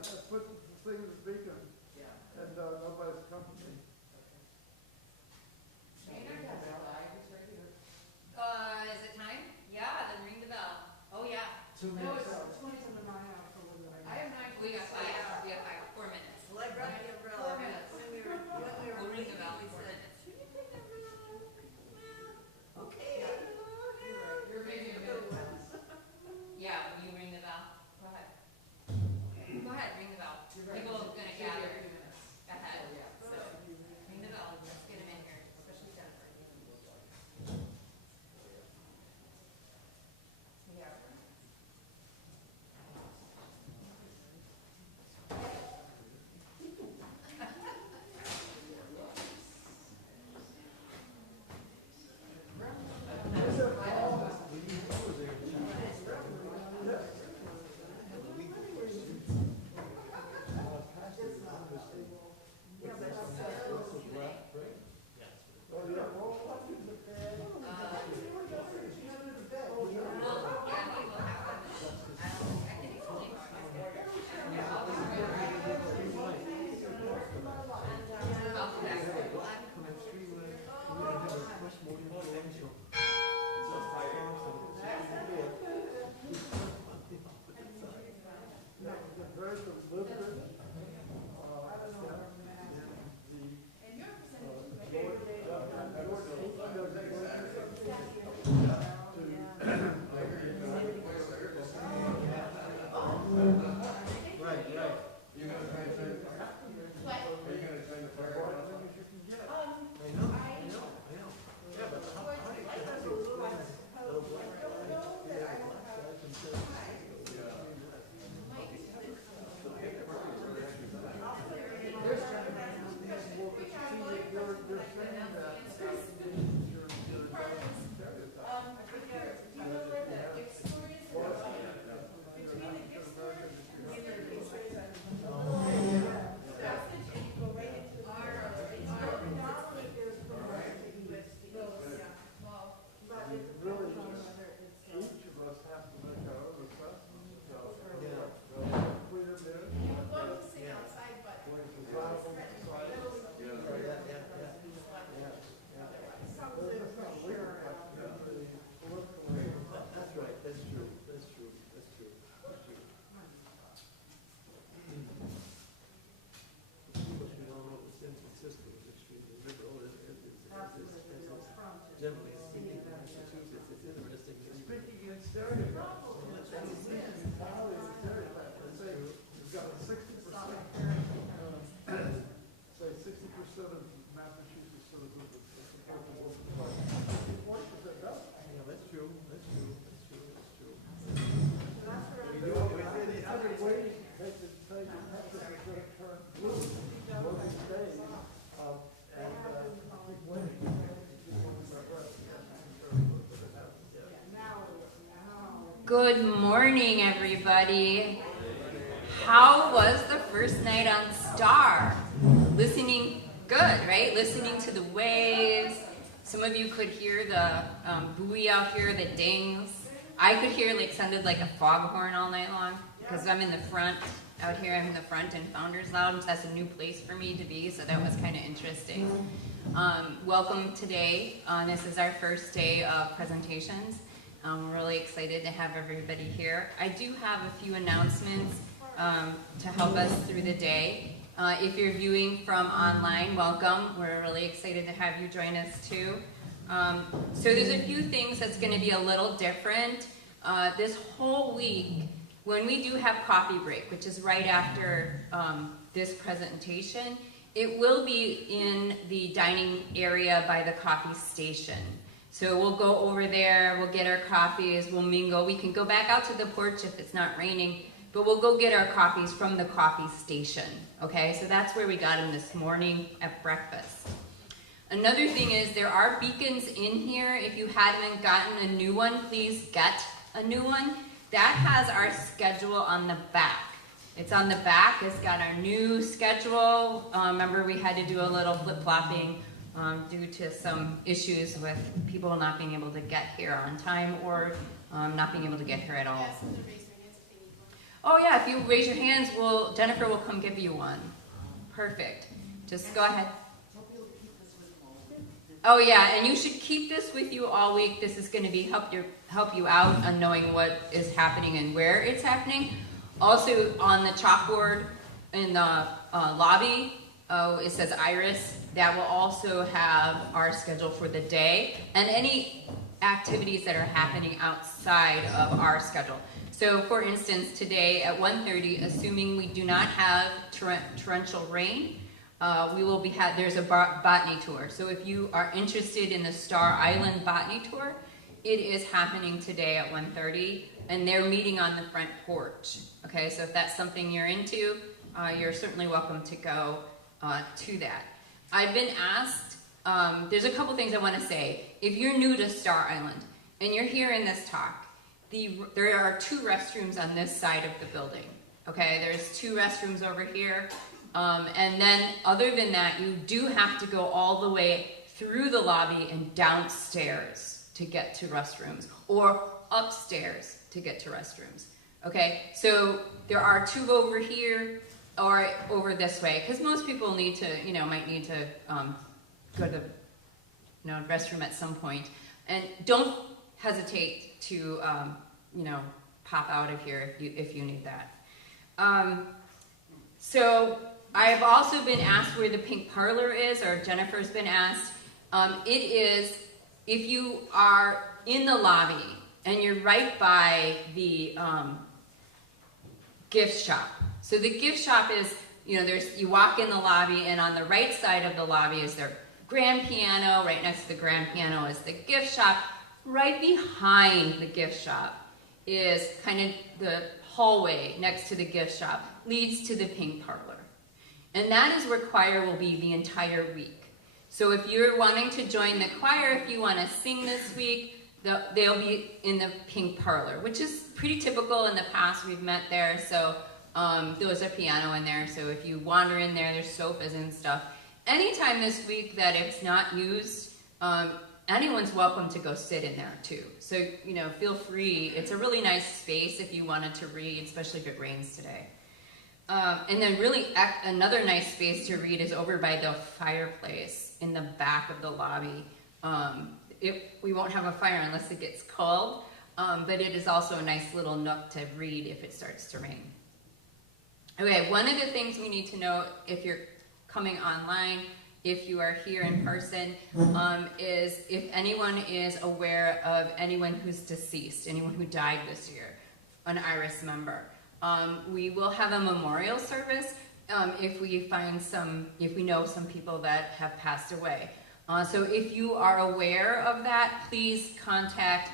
put the thing in the beacon, and nobody's company. Is it time? Yeah, then ring the bell. Oh, yeah. 2 minutes. I have 9. We got 5. We got 5. 4 minutes. Well, I brought the umbrella. 4 minutes. We'll ring the bell in 4 minutes. Okay. You're ringing the bell. Yeah, will you ring the bell? Go ahead. Go ahead, ring the bell. People are going to gather ahead. So, ring the bell. Let's get them in here, especially Jennifer. Yeah. Generally speaking, Massachusetts, it's interesting. Speaking in stereotypes. You've got 60%, say 60% of Massachusetts citizens support the working class. Yeah, that's true. That's true. That's true. That's true. We do it within the other way. Take the current voting days and keep winning. Good morning, everybody. How was the first night on Star? Listening, good, right? Listening to the waves. Some of you could hear the buoy out here, the dings. I could hear like sounded like a foghorn all night long because I'm in the front. Out here, I'm in the front in Founders Lounge. That's a new place for me to be, so that was kind of interesting. Welcome today. This is our first day of presentations. We're really excited to have everybody here. I do have a few announcements to help us through the day. If you're viewing from online, welcome. We're really excited to have you join us too. So there's a few things that's going to be a little different. This whole week, when we do have coffee break, which is right after this presentation, it will be in the dining area by the coffee station. So we'll go over there, we'll get our coffees, we'll mingle. We can go back out to the porch if it's not raining, but we'll go get our coffees from the coffee station, okay? So that's where we got them this morning at breakfast. Another thing is there are beacons in here. If you haven't gotten a new one, please get a new one. That has our schedule on the back. It's on the back, it's got our new schedule. Remember we had to do a little flip-flopping due to some issues with people not being able to get here on time or not being able to get here at all. Oh yeah, if you raise your hands, Jennifer will come give you one. Perfect. Just go ahead. Oh yeah, and you should keep this with you all week. This is going to be help you out on knowing what is happening and where it's happening. Also on the chalkboard in the lobby, it says IRAS. That will also have our schedule for the day and any activities that are happening outside of our schedule. So for instance, today at 1:30, assuming we do not have torrential rain, we will be there's a botany tour. So if you are interested in the Star Island botany tour, it is happening today at 1:30, and they're meeting on the front porch. Okay, so if that's something you're into, you're certainly welcome to go to that. I've been asked, there's a couple things I want to say. If you're new to Star Island and you're here in this talk, there are 2 restrooms on this side of the building. Okay, there's 2 restrooms over here. And then other than that, you do have to go all the way through the lobby and downstairs to get to restrooms, or upstairs to get to restrooms. Okay, so there are 2 over here or over this way, because most people need to, might need to go to the restroom at some point. And don't hesitate to, pop out of here if you need that. So I've also been asked where the pink parlor is, or Jennifer's been asked. It is, if you are in the lobby and you're right by the gift shop. So the gift shop is, you walk in the lobby, and on the right side of the lobby is their grand piano. Right next to the grand piano is the gift shop. Right behind the gift shop is kind of the hallway next to the gift shop, leads to the pink parlor. And that is where choir will be the entire week. So if you're wanting to join the choir, if you want to sing this week, they'll be in the pink parlor, which is pretty typical. In the past we've met there, so there's a piano in there, so if you wander in there, there's sofas and stuff. Anytime this week that it's not used, anyone's welcome to go sit in there too. So, feel free. It's a really nice space if you wanted to read, especially if it rains today. And then really another nice space to read is over by the fireplace in the back of the lobby. We won't have a fire unless it gets cold, but it is also a nice little nook to read if it starts to rain. Okay, one of the things we need to know if you're coming online, if you are here in person, is if anyone is aware of anyone who's deceased, anyone who died this year, an IRAS member. We will have a memorial service if we know some people that have passed away. So if you are aware of that, please contact,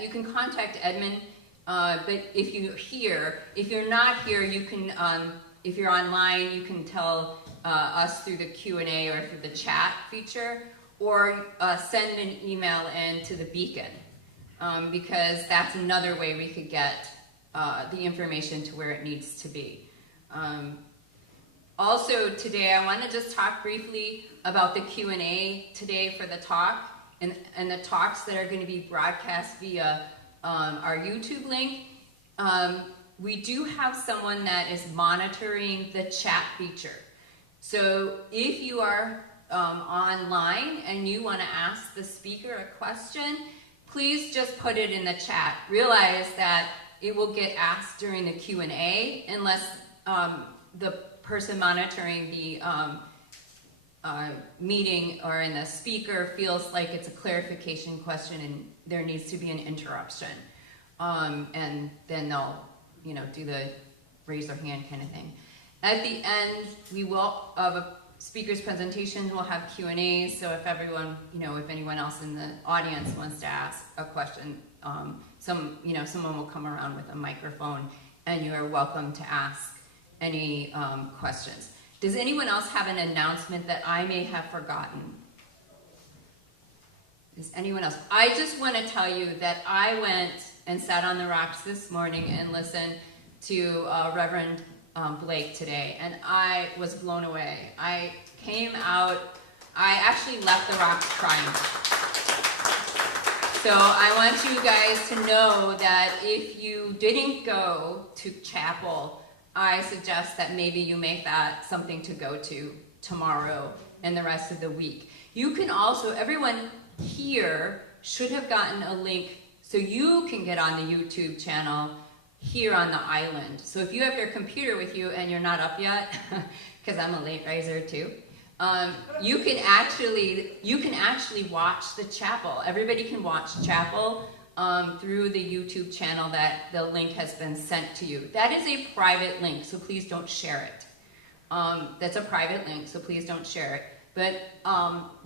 you can contact Edmund, but if you're not here, you can, if you're online, you can tell us through the Q&A or through the chat feature, or send an email in to the Beacon, because that's another way we could get the information to where it needs to be. Also today, I want to just talk briefly about the Q&A today for the talk, and the talks that are going to be broadcast via our YouTube link. We do have someone that is monitoring the chat feature. So if you are online and you want to ask the speaker a question, please just put it in the chat. Realize that it will get asked during the Q&A unless the person monitoring the meeting or in the speaker feels like it's a clarification question and there needs to be an interruption. And then they'll, do the raise their hand kind of thing. At the end, we will, of a speaker's presentation, we'll have Q&A, so if everyone, if anyone else in the audience wants to ask a question, someone will come around with a microphone and you are welcome to ask any questions. Does anyone else have an announcement that I may have forgotten? Is anyone else? I just want to tell you that I went and sat on the rocks this morning and listened to Reverend Blake today, and I was blown away. I came out, I actually left the rocks crying. So I want you guys to know that if you didn't go to chapel, I suggest that maybe you make that something to go to tomorrow and the rest of the week. You can also, everyone here should have gotten a link so you can get on the YouTube channel here on the island. So if you have your computer with you and you're not up yet, because I'm a late riser too, you can actually watch the chapel. Everybody can watch chapel through the YouTube channel that the link has been sent to you. That is a private link, so please don't share it. That's a private link, so please don't share it. But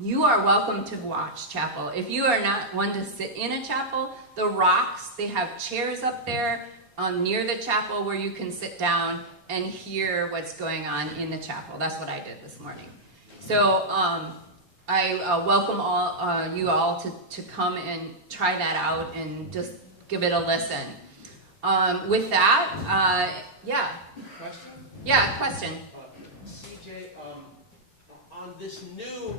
you are welcome to watch chapel. If you are not one to sit in a chapel, the rocks, they have chairs up there near the chapel where you can sit down and hear what's going on in the chapel. That's what I did this morning. So I welcome all you all to come and try that out and just give it a listen. With that, yeah. Question? Yeah, question. CJ, on this new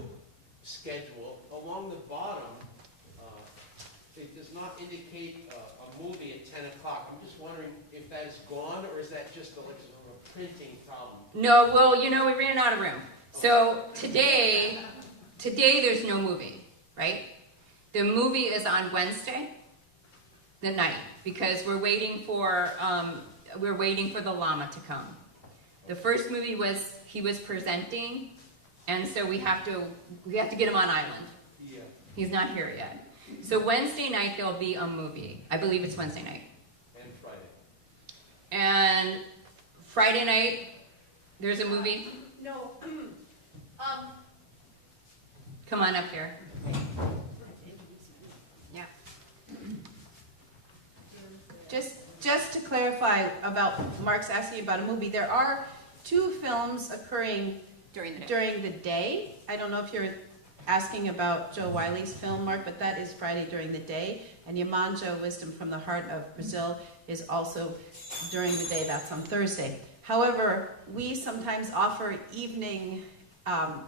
schedule, along the bottom, it does not indicate a movie at 10 o'clock. I'm just wondering if that is gone, or is that just a printing problem? No, well, you know, we ran out of room. So today there's no movie, right? The movie is on Wednesday, the night, because we're waiting for the llama to come. The first movie he was presenting, and so we have to get him on island. Yeah. He's not here yet. So Wednesday night there'll be a movie. I believe it's Wednesday night. And Friday. And Friday night there's a movie. No. Come on up here. Yeah. Just to clarify about Mark's asking about a movie, there are 2 films occurring During the day. I don't know if you're asking about Joe Wiley's film, Mark, but that is Friday during the day. And Yamanja, Wisdom from the Heart of Brazil, is also during the day. That's on Thursday. However, we sometimes offer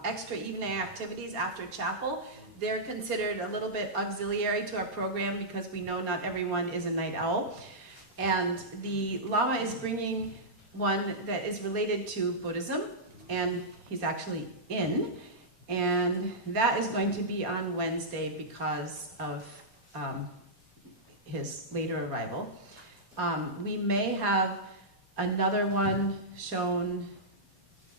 extra evening activities after chapel. They're considered a little bit auxiliary to our program because we know not everyone is a night owl. And the Lama is bringing one that is related to Buddhism, and he's actually in. And that is going to be on Wednesday because of his later arrival. We may have another one shown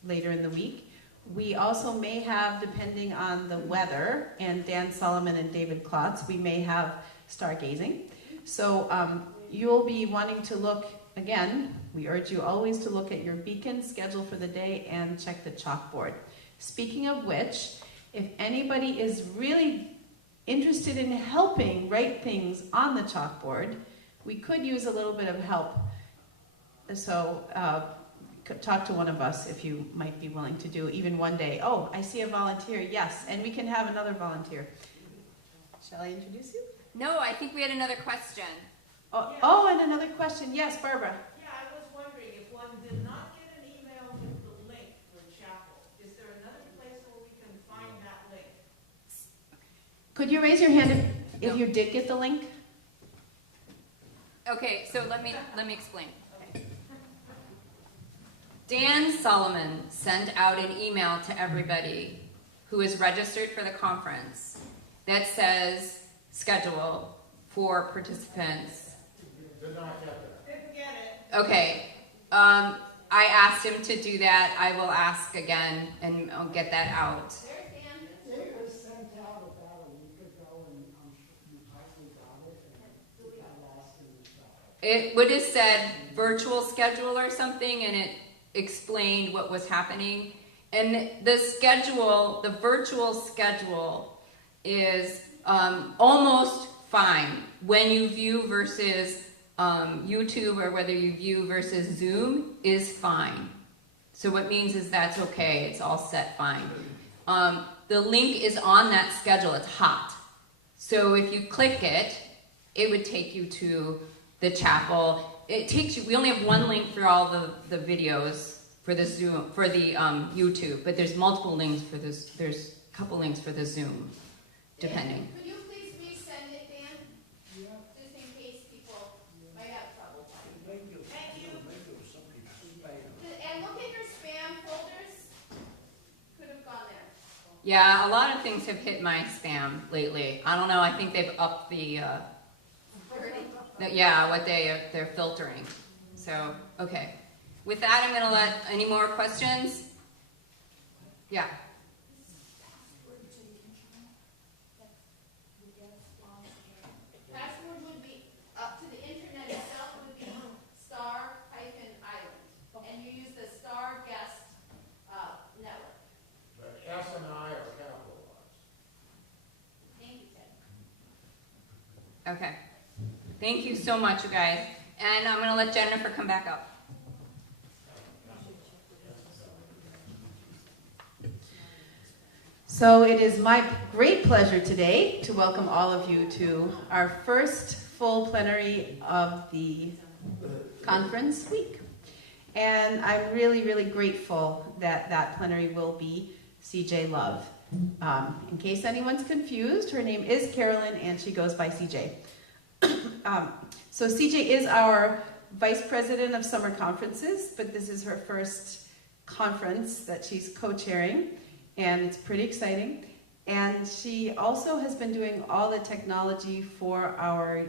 later in the week. We also may have, depending on the weather, and Dan Solomon and David Klotz, we may have stargazing. So you'll be wanting to look, again, we urge you always to look at your beacon schedule for the day and check the chalkboard. Speaking of which, if anybody is really interested in helping write things on the chalkboard, we could use a little bit of help. So talk to one of us if you might be willing to do even one day. Oh, I see a volunteer, yes, and we can have another volunteer. Shall I introduce you? No, I think we had another question. Oh, and another question. Yes, Barbara. Yeah, I was wondering if one did not get an email with the link for chapel, is there another place where we can find that link? Could you raise your hand if No. you did get the link? Okay, so let me explain. Dan Solomon sent out an email to everybody who is registered for the conference that says schedule for participants. Did not get that. Didn't get it. Okay, I asked him to do that. I will ask again and I'll get that out. It was sent out about a week ago, and I'm sure you probably got it, and it got lost in the shuffle. It would have said virtual schedule or something, and it explained what was happening. And the schedule, the virtual schedule, is almost fine when you view versus YouTube, or whether you view versus Zoom is fine. So what it means is that's okay. It's all set fine. The link is on that schedule. It's hot. So if you click it, it would take you to the chapel. It takes you. We only have one link for all the videos for the Zoom, for the YouTube, but there's multiple links for this. There's a couple links for the Zoom, depending. Could you please resend it, Dan? Yeah, a lot of things have hit my spam lately. I don't know, I think they've upped what they're filtering. So, okay. With that, I'm gonna let, any more questions? Yeah. Password would be, up to the internet itself would be star-island. And you use the star guest network. But S and I are capitalized. Thank you, Ted. Okay. Thank you so much, you guys. And I'm gonna let Jennifer come back up. So it is my great pleasure today to welcome all of you to our first full plenary of the conference week. And I'm really, really grateful that that plenary will be CJ Love. In case anyone's confused, her name is Carolyn and she goes by CJ. So CJ is our Vice President of Summer Conferences, but this is her first conference that she's co-chairing. And it's pretty exciting. And she also has been doing all the technology for our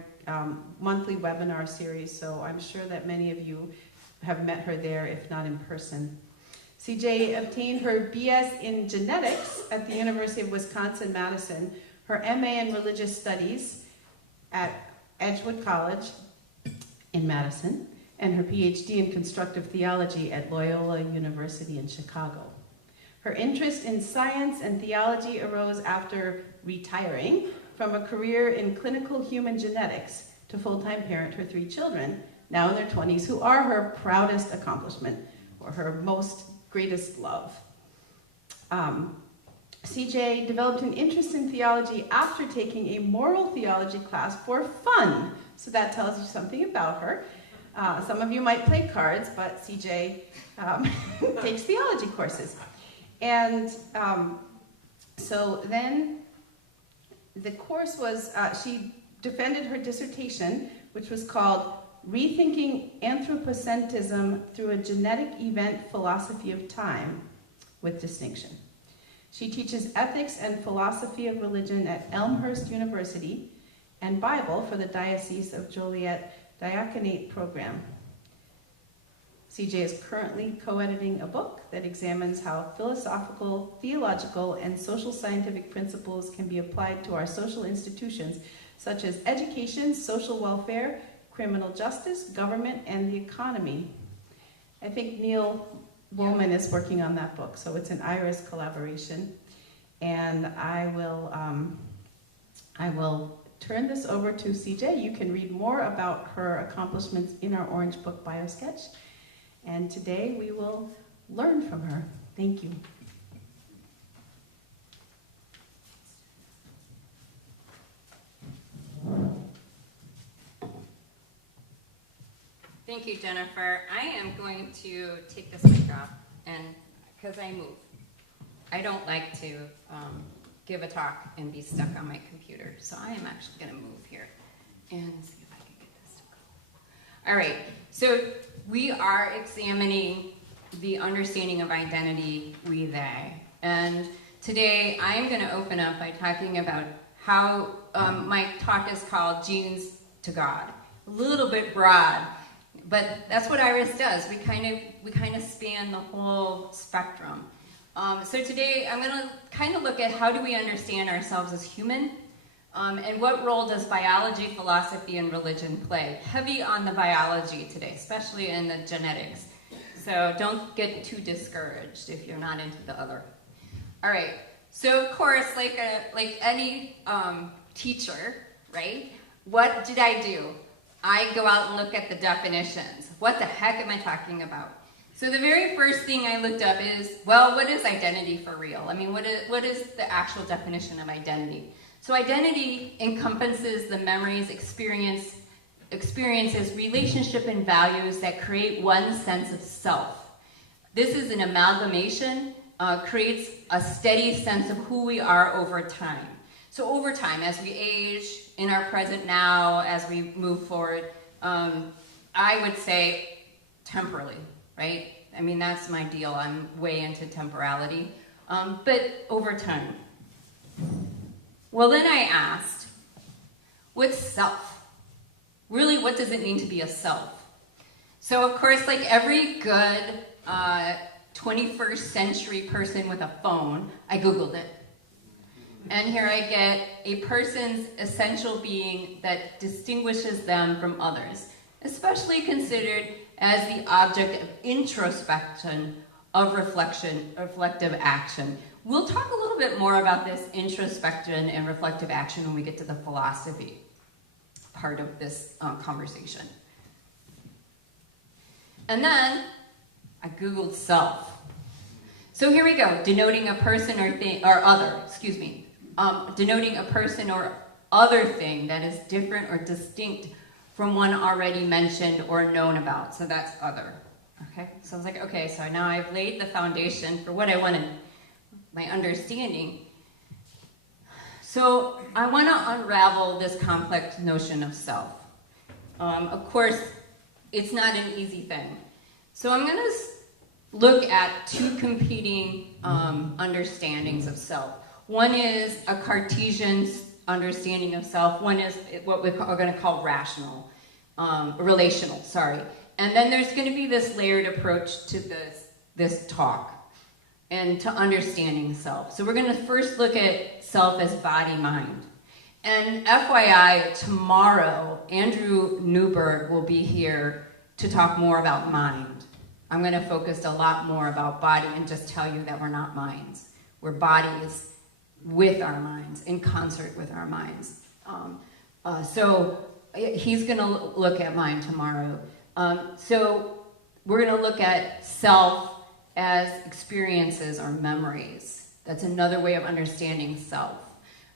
monthly webinar series, so I'm sure that many of you have met her there, if not in person. CJ obtained her BS in genetics at the University of Wisconsin-Madison, her MA in religious studies at Edgewood College in Madison, and her PhD in constructive theology at Loyola University in Chicago. Her interest in science and theology arose after retiring from a career in clinical human genetics to full-time parent her 3 children, now in their 20s, who are her proudest accomplishment or her most greatest love. CJ developed an interest in theology after taking a moral theology class for fun. So that tells you something about her. Some of you might play cards, but CJ takes theology courses. And so then the course was, she defended her dissertation, which was called Rethinking Anthropocentrism Through a Genetic Event Philosophy of Time, with distinction. She teaches ethics and philosophy of religion at Elmhurst University and Bible for the Diocese of Joliet Diaconate Program. CJ is currently co-editing a book that examines how philosophical, theological, and social scientific principles can be applied to our social institutions, such as education, social welfare, criminal justice, government, and the economy. I think Neil Woolman is working on that book, so it's an IRAS collaboration. And I will turn this over to CJ. You can read more about her accomplishments in our Orange Book bio sketch. And today we will learn from her. Thank you. Thank you, Jennifer. I am going to take this mic off, and because I move. I don't like to give a talk and be stuck on my computer, so I am actually going to move here and see if I can get this to go. All right, so we are examining the understanding of identity, we, they. And today I am going to open up by talking about how my talk is called Genes to God. A little bit broad, but that's what IRAS does. We kind of span the whole spectrum. So today I'm going to kind of look at how do we understand ourselves as human, and what role does biology, philosophy, and religion play? Heavy on the biology today, especially in the genetics. So don't get too discouraged if you're not into the other. All right. So of course, like any teacher, right? What did I do? I go out and look at the definitions. What the heck am I talking about? So the very first thing I looked up is, well, what is identity for real? I mean, what is the actual definition of identity? So identity encompasses the memories, experiences, relationship, and values that create one sense of self. This is an amalgamation, creates a steady sense of who we are over time. So over time, as we age, in our present now, as we move forward, I would say temporally, right? I mean, that's my deal. I'm way into temporality. but over time. Well, then I asked, what's self? Really, what does it mean to be a self? So, of course, like every good 21st century person with a phone, I Googled it. And here I get a person's essential being that distinguishes them from others, especially considered as the object of introspection, of reflection, reflective action. We'll talk a little bit more about this introspection and reflective action when we get to the philosophy part of this conversation. And then I Googled self. So here we go, denoting a person or thing, or other, excuse me. Denoting a person or other thing that is different or distinct from one already mentioned or known about. So that's other. Okay, so I was like, okay, so now I've laid the foundation for what I wanted, my understanding. So I want to unravel this complex notion of self. Of course, it's not an easy thing. So I'm going to look at two competing understandings of self. One is a Cartesian understanding of self. One is what we're going to call relational, sorry. And then there's going to be this layered approach to this talk and to understanding self. So we're going to first look at self as body-mind. And FYI, tomorrow, Andrew Newberg will be here to talk more about mind. I'm going to focus a lot more about body and just tell you that we're not minds. We're bodies with our minds, in concert with our minds. So he's going to look at mind tomorrow. So we're going to look at self as experiences or memories. That's another way of understanding self.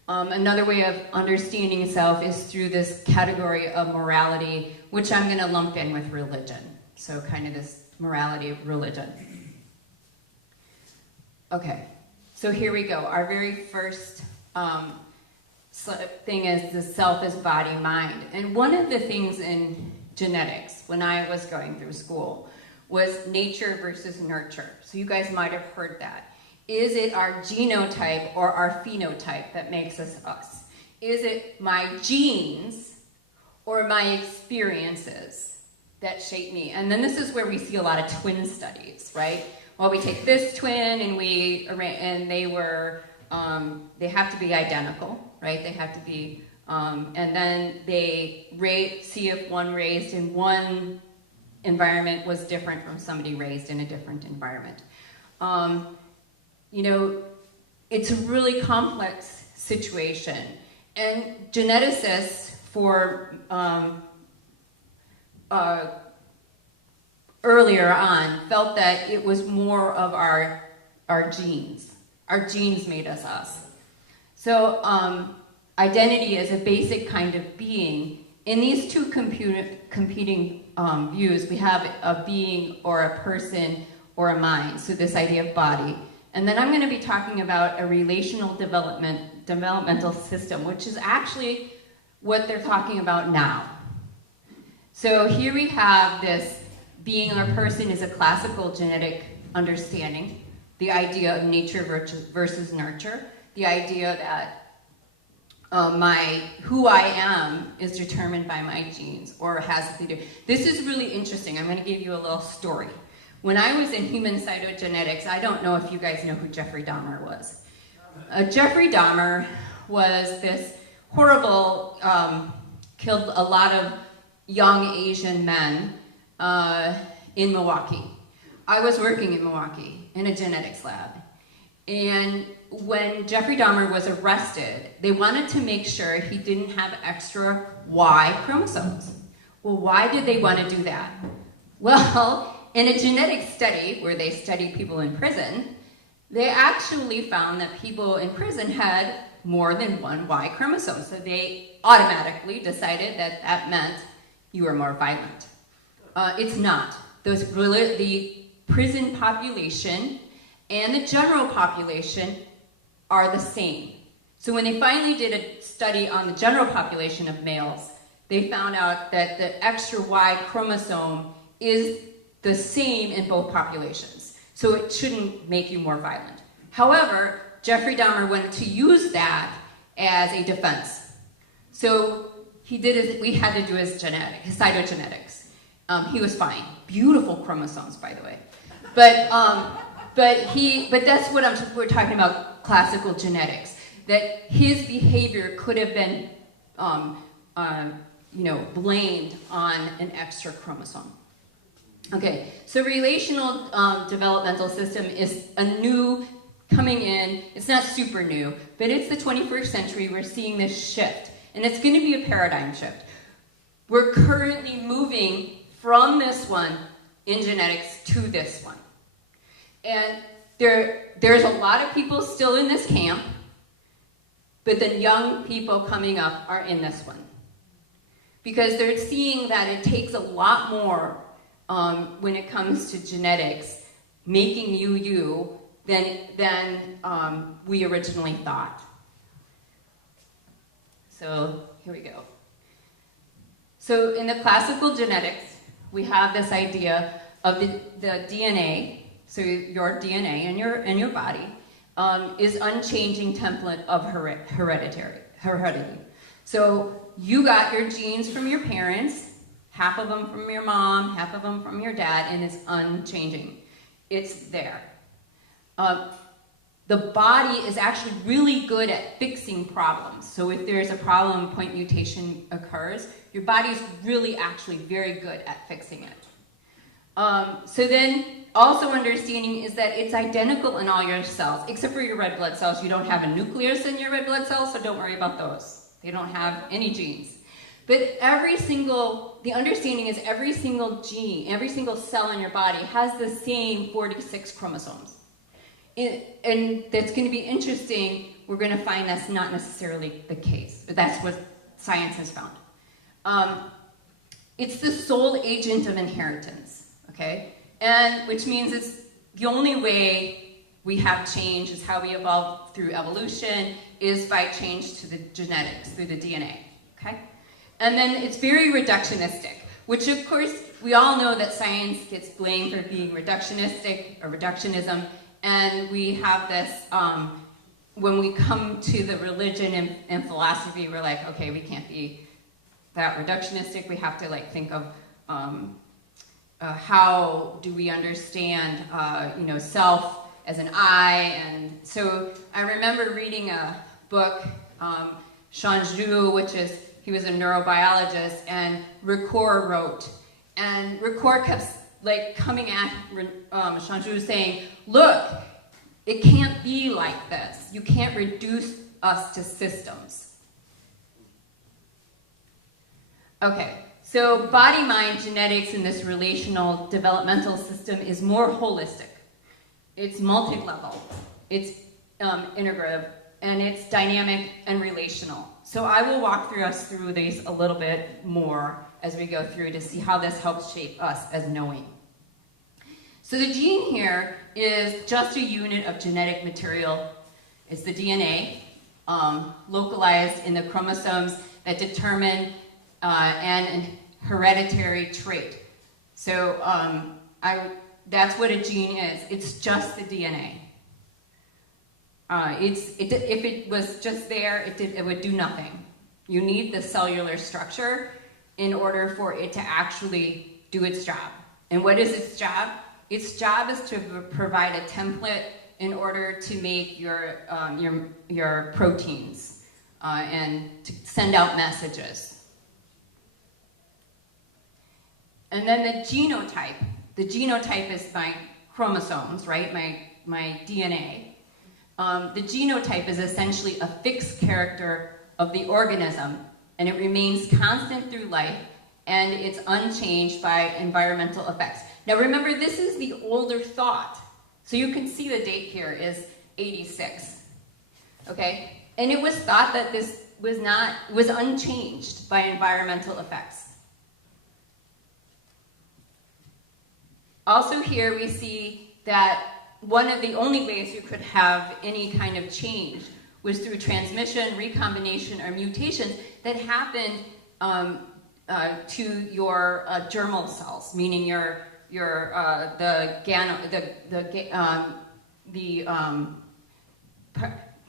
Another way of understanding self is through this category of morality, which I'm going to lump in with religion. So kind of this morality of religion. Okay, so here we go. Our very first thing is the self as body-mind. And one of the things in genetics, when I was going through school, was nature versus nurture. So you guys might have heard that. Is it our genotype or our phenotype that makes us us? Is it my genes or my experiences that shape me? And then this is where we see a lot of twin studies, right? Well, we take this twin and they have to be identical, right? They have to be, and then they see if one raised in one environment was different from somebody raised in a different environment. You know, it's a really complex situation. And geneticists for earlier on felt that it was more of our genes. Our genes made us us. So identity is a basic kind of being. In these two competing views, we have a being or a person or a mind, so this idea of body. And then I'm going to be talking about a relational developmental system, which is actually what they're talking about now. So here we have this being or person is a classical genetic understanding, the idea of nature versus nurture, the idea that who I am is determined by my genes, or has to do. This is really interesting. I'm going to give you a little story. When I was in human cytogenetics, I don't know if you guys know who Jeffrey Dahmer was. Jeffrey Dahmer was this horrible, killed a lot of young Asian men in Milwaukee. I was working in Milwaukee in a genetics lab. And when Jeffrey Dahmer was arrested, they wanted to make sure he didn't have extra Y chromosomes. Well, why did they want to do that? Well, in a genetic study where they studied people in prison, they actually found that people in prison had more than one Y chromosome. So they automatically decided that that meant you were more violent. It's not. The prison population and the general population are the same. So when they finally did a study on the general population of males, they found out that the extra Y chromosome is the same in both populations. So it shouldn't make you more violent. However, Jeffrey Dahmer wanted to use that as a defense. So we had to do his cytogenetics. He was fine. Beautiful chromosomes, by the way. But that's what we're talking about, classical genetics. That his behavior could have been, blamed on an extra chromosome. Okay, so relational developmental system is a new coming in. It's not super new, but it's the 21st century. We're seeing this shift, and it's going to be a paradigm shift. We're currently moving from this one in genetics to this one. And there's a lot of people still in this camp, but the young people coming up are in this one. Because they're seeing that it takes a lot more when it comes to genetics, making you, than we originally thought. So here we go. So in the classical genetics, we have this idea of the DNA. So your DNA in your body is unchanging template of heredity. So you got your genes from your parents, half of them from your mom, half of them from your dad, and it's unchanging. It's there. The body is actually really good at fixing problems. So if there's a problem, point mutation occurs, your body is really actually very good at fixing it. So then also understanding is that it's identical in all your cells, except for your red blood cells. You don't have a nucleus in your red blood cells, so don't worry about those. They don't have any genes. But the understanding is every single gene, every single cell in your body has the same 46 chromosomes. And that's going to be interesting. We're going to find that's not necessarily the case, but that's what science has found. It's the sole agent of inheritance, okay? And which means it's the only way we have change is how we evolve through evolution is by change to the genetics, through the DNA, okay? And then it's very reductionistic, which of course we all know that science gets blamed for being reductionistic or reductionism, and we have this, when we come to the religion and philosophy, we're like, okay, we can't be that reductionistic. We have to think of how do we understand, self as an I. And so I remember reading a book, Chanjou, he was a neurobiologist, and Ricoeur wrote. And Ricoeur kept coming at Chanjou saying, look, it can't be like this. You can't reduce us to systems. Okay, so body-mind genetics in this relational developmental system is more holistic. It's multi-level, it's integrative, and it's dynamic and relational. So I will walk us through these a little bit more as we go through to see how this helps shape us as knowing. So the gene here is just a unit of genetic material. It's the DNA, localized in the chromosomes that determine an hereditary trait. So that's what a gene is. It's just the DNA. If it was just there, it would do nothing. You need the cellular structure in order for it to actually do its job. And what is its job? Its job is to provide a template in order to make your proteins and to send out messages. And then the genotype. The genotype is my chromosomes, right? My DNA. The genotype is essentially a fixed character of the organism, and it remains constant through life, and it's unchanged by environmental effects. Now remember, this is the older thought. So you can see the date here is 86. Okay? And it was thought that this was unchanged by environmental effects. Also here we see that one of the only ways you could have any kind of change was through transmission, recombination, or mutations that happened to your germal cells, meaning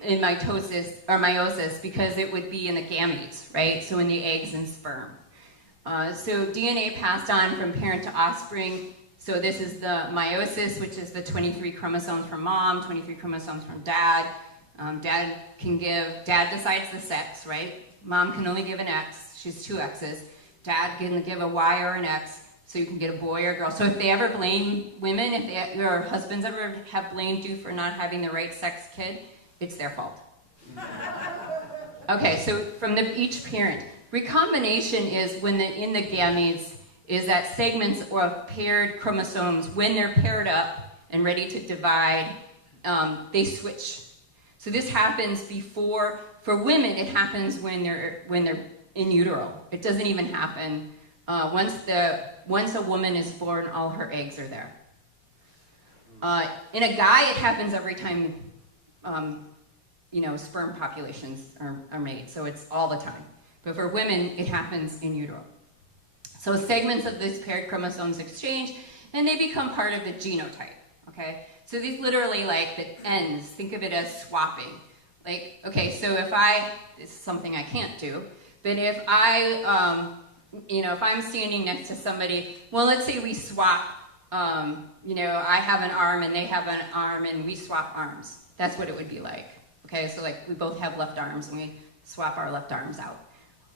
in mitosis or meiosis because it would be in the gametes, right? So in the eggs and sperm. So DNA passed on from parent to offspring. So this is the meiosis, which is the 23 chromosomes from mom, 23 chromosomes from dad. Dad decides the sex, right? Mom can only give an X, she's 2 X's. Dad can give a Y or an X, so you can get a boy or a girl. So if they ever blame women, if your husbands ever have blamed you for not having the right sex kid, it's their fault. Okay, so from each parent. Recombination is when in the gametes is that segments or paired chromosomes, when they're paired up and ready to divide, they switch. So this happens before, for women, it happens when they're in utero. It doesn't even happen once a woman is born, all her eggs are there. In a guy, it happens every time, sperm populations are made. So it's all the time. But for women, it happens in utero. So segments of these paired chromosomes exchange, and they become part of the genotype. Okay. So these literally like the ends. Think of it as swapping. Like, okay, so if this is something I can't do, but if if I'm standing next to somebody, well, let's say we swap, I have an arm and they have an arm and we swap arms. That's what it would be like. Okay, so like we both have left arms and we swap our left arms out.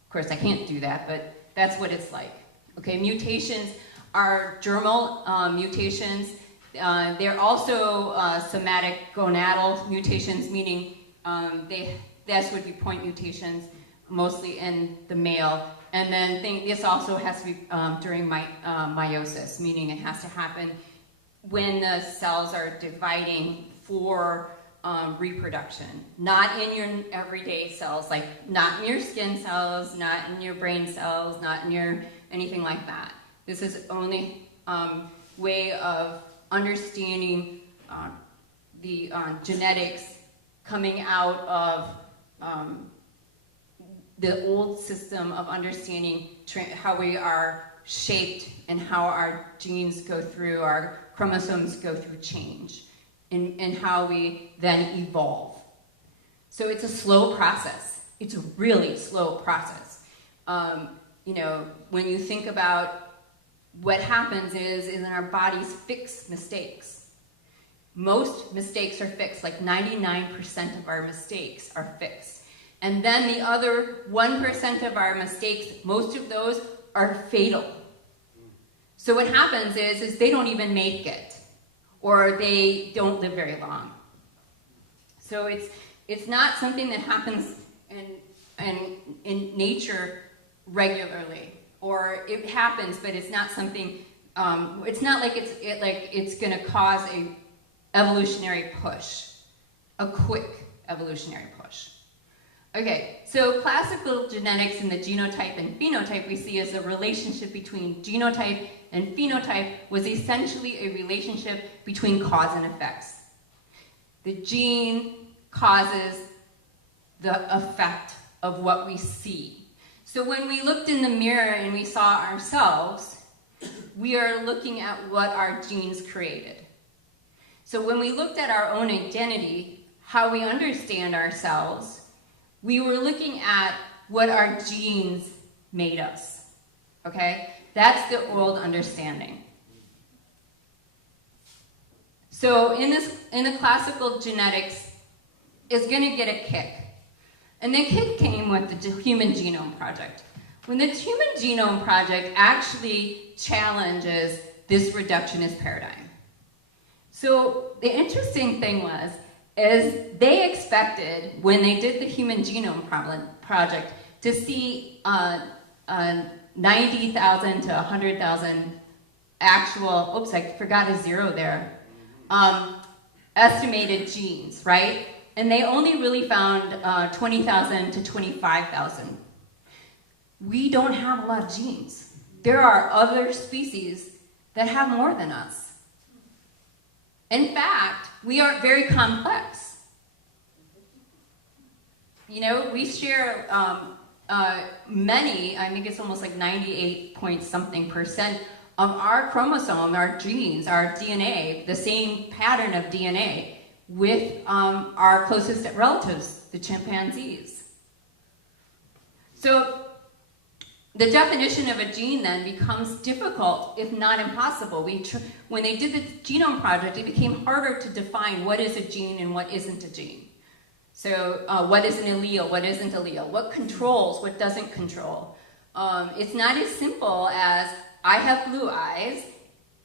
Of course, I can't do that, but that's what it's like. Okay, mutations are germal mutations. They're also somatic gonadal mutations, meaning this would be point mutations, mostly in the male. And then this also has to be during meiosis, meaning it has to happen when the cells are dividing for reproduction. Not in your everyday cells, like not in your skin cells, not in your brain cells, not in your anything like that. This is only way of understanding the genetics coming out of the old system of understanding how we are shaped and how our genes go through, our chromosomes go through change, and how we then evolve. So it's a slow process. It's a really slow process. When you think about what happens is in our bodies fix mistakes. Most mistakes are fixed, like 99% of our mistakes are fixed. And then the other 1% of our mistakes, most of those are fatal. So what happens is they don't even make it, or they don't live very long. So it's not something that happens in nature regularly, or it happens, but it's not something. It's not like it's going to cause a evolutionary push, a quick evolutionary push. Okay, so classical genetics in the genotype and phenotype we see as a relationship between genotype and phenotype was essentially a relationship between cause and effects. The gene causes the effect of what we see. So when we looked in the mirror and we saw ourselves, we are looking at what our genes created. So when we looked at our own identity, how we understand ourselves, we were looking at what our genes made us, okay? That's the old understanding. So in the classical genetics, is going to get a kick. And the kick came with the Human Genome Project. When the Human Genome Project actually challenges this reductionist paradigm. So the interesting thing is they expected, when they did the Human Genome Project, to see 90,000 to 100,000 actual, oops, I forgot a zero there, estimated genes, right? And they only really found 20,000 to 25,000. We don't have a lot of genes. There are other species that have more than us. In fact, we are very complex. We share many, I think it's almost like 98 point something % of our chromosome, our genes, our DNA, the same pattern of DNA with our closest relatives, the chimpanzees. So the definition of a gene then becomes difficult, if not impossible. When they did the Genome Project, it became harder to define what is a gene and what isn't a gene. So what is an allele, what isn't allele, what controls, what doesn't control. It's not as simple as I have blue eyes,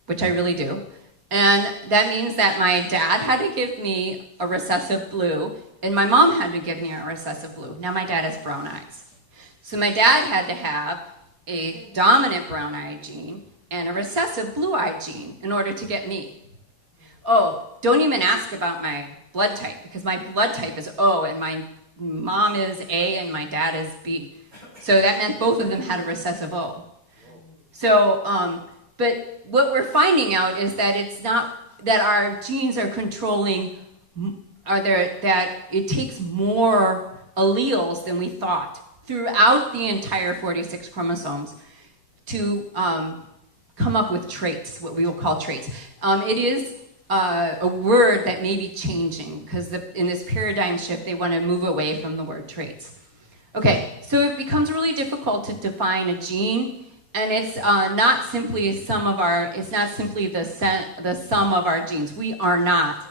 which I really do, and that means that my dad had to give me a recessive blue, and my mom had to give me a recessive blue. Now my dad has brown eyes. So my dad had to have a dominant brown eye gene and a recessive blue eye gene in order to get me. Oh, don't even ask about my blood type, because my blood type is O, and my mom is A, and my dad is B. So that meant both of them had a recessive O. So, but what we're finding out is that it's not that our genes are controlling, that it takes more alleles than we thought throughout the entire 46 chromosomes to come up with traits, what we will call traits. It is a word that may be changing, because in this paradigm shift, they want to move away from the word traits. Okay, so it becomes really difficult to define a gene, and it's not simply it's not simply the sum of our genes. We are not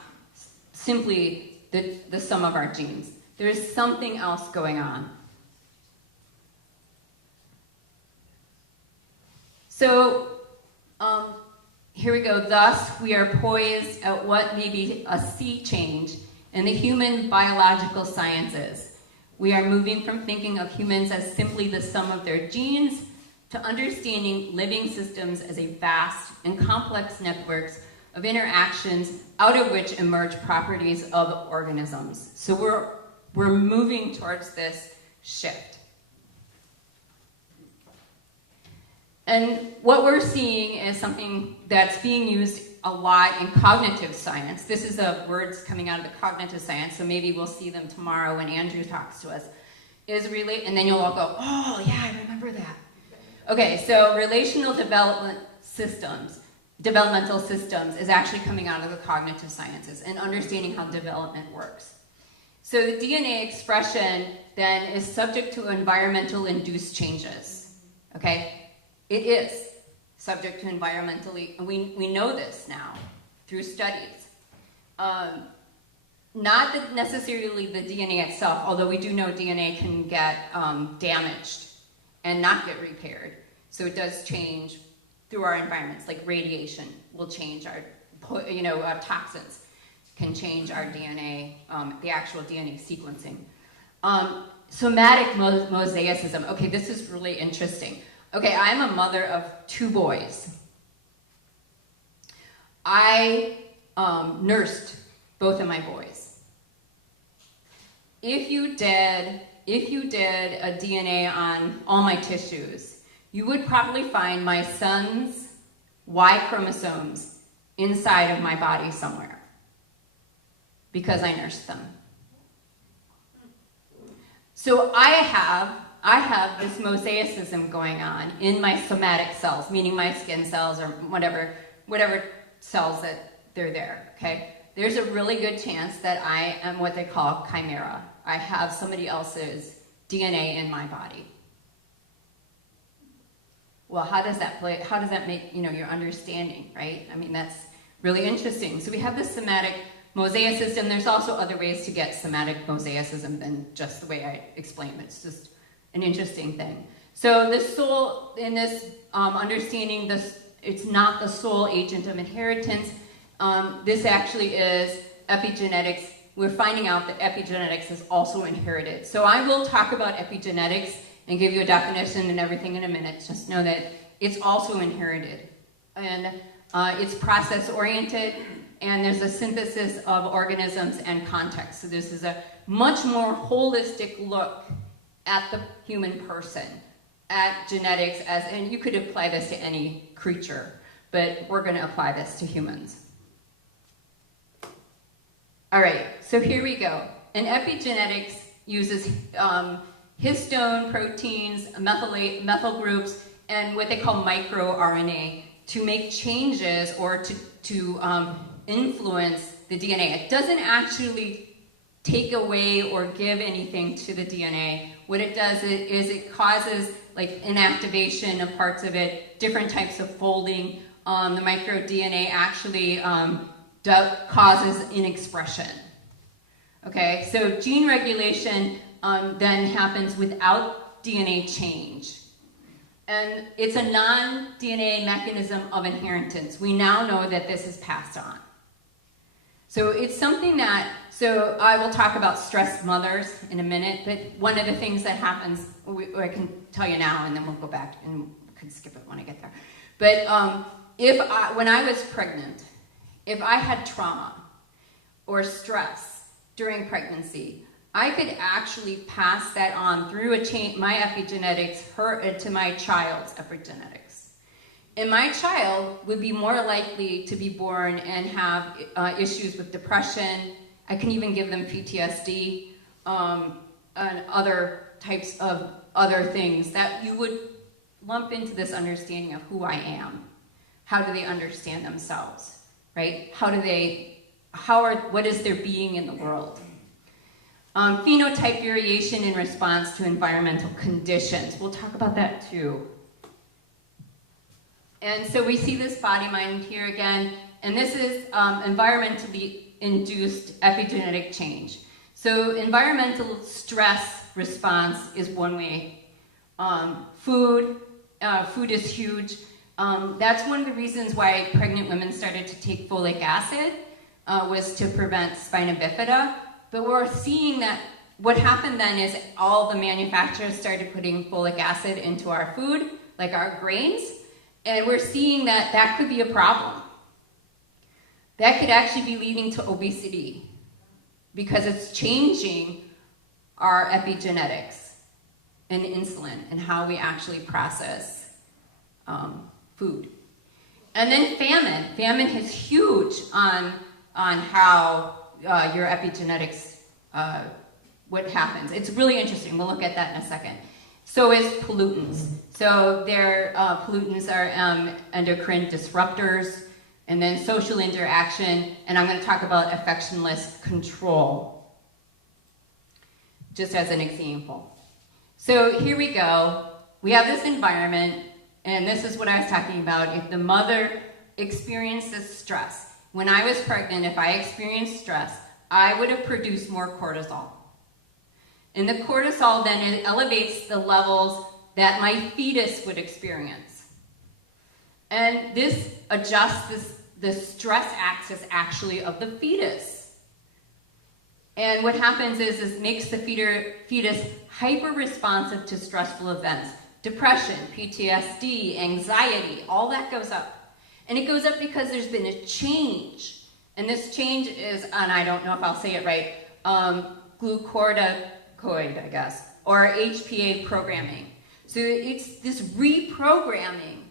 simply the sum of our genes. There is something else going on. So, here we go. Thus, we are poised at what may be a sea change in the human biological sciences. We are moving from thinking of humans as simply the sum of their genes to understanding living systems as a vast and complex networks of interactions out of which emerge properties of organisms. So we're moving towards this shift. And what we're seeing is something that's being used a lot in cognitive science. This is words coming out of the cognitive science, so maybe we'll see them tomorrow when Andrew talks to us. And then you'll all go, oh yeah, I remember that. Okay, so relational developmental systems is actually coming out of the cognitive sciences and understanding how development works. So the DNA expression then is subject to environmental induced changes, okay? It is subject to environmentally, and we know this now through studies. Not necessarily the DNA itself, although we do know DNA can get damaged and not get repaired. So it does change through our environments, like radiation will change our, toxins can change our DNA, the actual DNA sequencing. Somatic mosaicism. Okay, this is really interesting. Okay, I'm a mother of 2 boys. I nursed both of my boys. If you did a DNA on all my tissues, you would probably find my son's Y chromosomes inside of my body somewhere, because I nursed them. So I have this mosaicism going on in my somatic cells, meaning my skin cells or whatever cells that they're there, okay? There's a really good chance that I am what they call chimera. I have somebody else's DNA in my body. Well, how does that make, your understanding, right? I mean, that's really interesting. So we have this somatic mosaicism. There's also other ways to get somatic mosaicism than just the way I explained it. It's just an interesting thing. So the soul, in this understanding, it's not the sole agent of inheritance. This actually is epigenetics. We're finding out that epigenetics is also inherited. So I will talk about epigenetics and give you a definition and everything in a minute. Just know that it's also inherited. And it's process-oriented, and there's a synthesis of organisms and context. So this is a much more holistic look at the human person, at genetics, and you could apply this to any creature, but we're going to apply this to humans. All right, so here we go. And epigenetics uses histone proteins, methyl groups, and what they call microRNA to make changes or to influence the DNA. It doesn't actually take away or give anything to the DNA. What it does is it causes like inactivation of parts of it, different types of folding. The microDNA actually causes inexpression. Okay, so gene regulation then happens without DNA change. And it's a non-DNA mechanism of inheritance. We now know that this is passed on. So it's something that, so I will talk about stressed mothers in a minute, but one of the things that happens, I can tell you now, and then we'll go back and we could skip it when I get there. But when I was pregnant, if I had trauma or stress during pregnancy, I could actually pass that on through my epigenetics to my child's epigenetics. And my child would be more likely to be born and have issues with depression. I can even give them PTSD and other types of other things that you would lump into this understanding of who I am. How do they understand themselves, right? What is their being in the world? Phenotype variation in response to environmental conditions. We'll talk about that too. And so we see this body mind here again, and this is environmentally induced epigenetic change. So environmental stress response is one way. Food is huge. That's one of the reasons why pregnant women started to take folic acid, was to prevent spina bifida. But we're seeing that what happened then is all the manufacturers started putting folic acid into our food, like our grains, and we're seeing that that could be a problem. That could actually be leading to obesity because it's changing our epigenetics and insulin and how we actually process food. And then famine. Famine is huge on how your epigenetics, what happens. It's really interesting. We'll look at that in a second. So is pollutants. So pollutants are endocrine disruptors, and then social interaction, and I'm going to talk about affectionless control, just as an example. So here we go. We have this environment, and this is what I was talking about. If the mother experiences stress, when I was pregnant, if I experienced stress, I would have produced more cortisol. And the cortisol then it elevates the levels that my fetus would experience. And this adjusts the stress axis actually of the fetus. And what happens is this makes the fetus hyper-responsive to stressful events. Depression, PTSD, anxiety, all that goes up. And it goes up because there's been a change. And this change is, and I don't know if I'll say it right, glucocorticoid, I guess, or HPA programming. So it's this reprogramming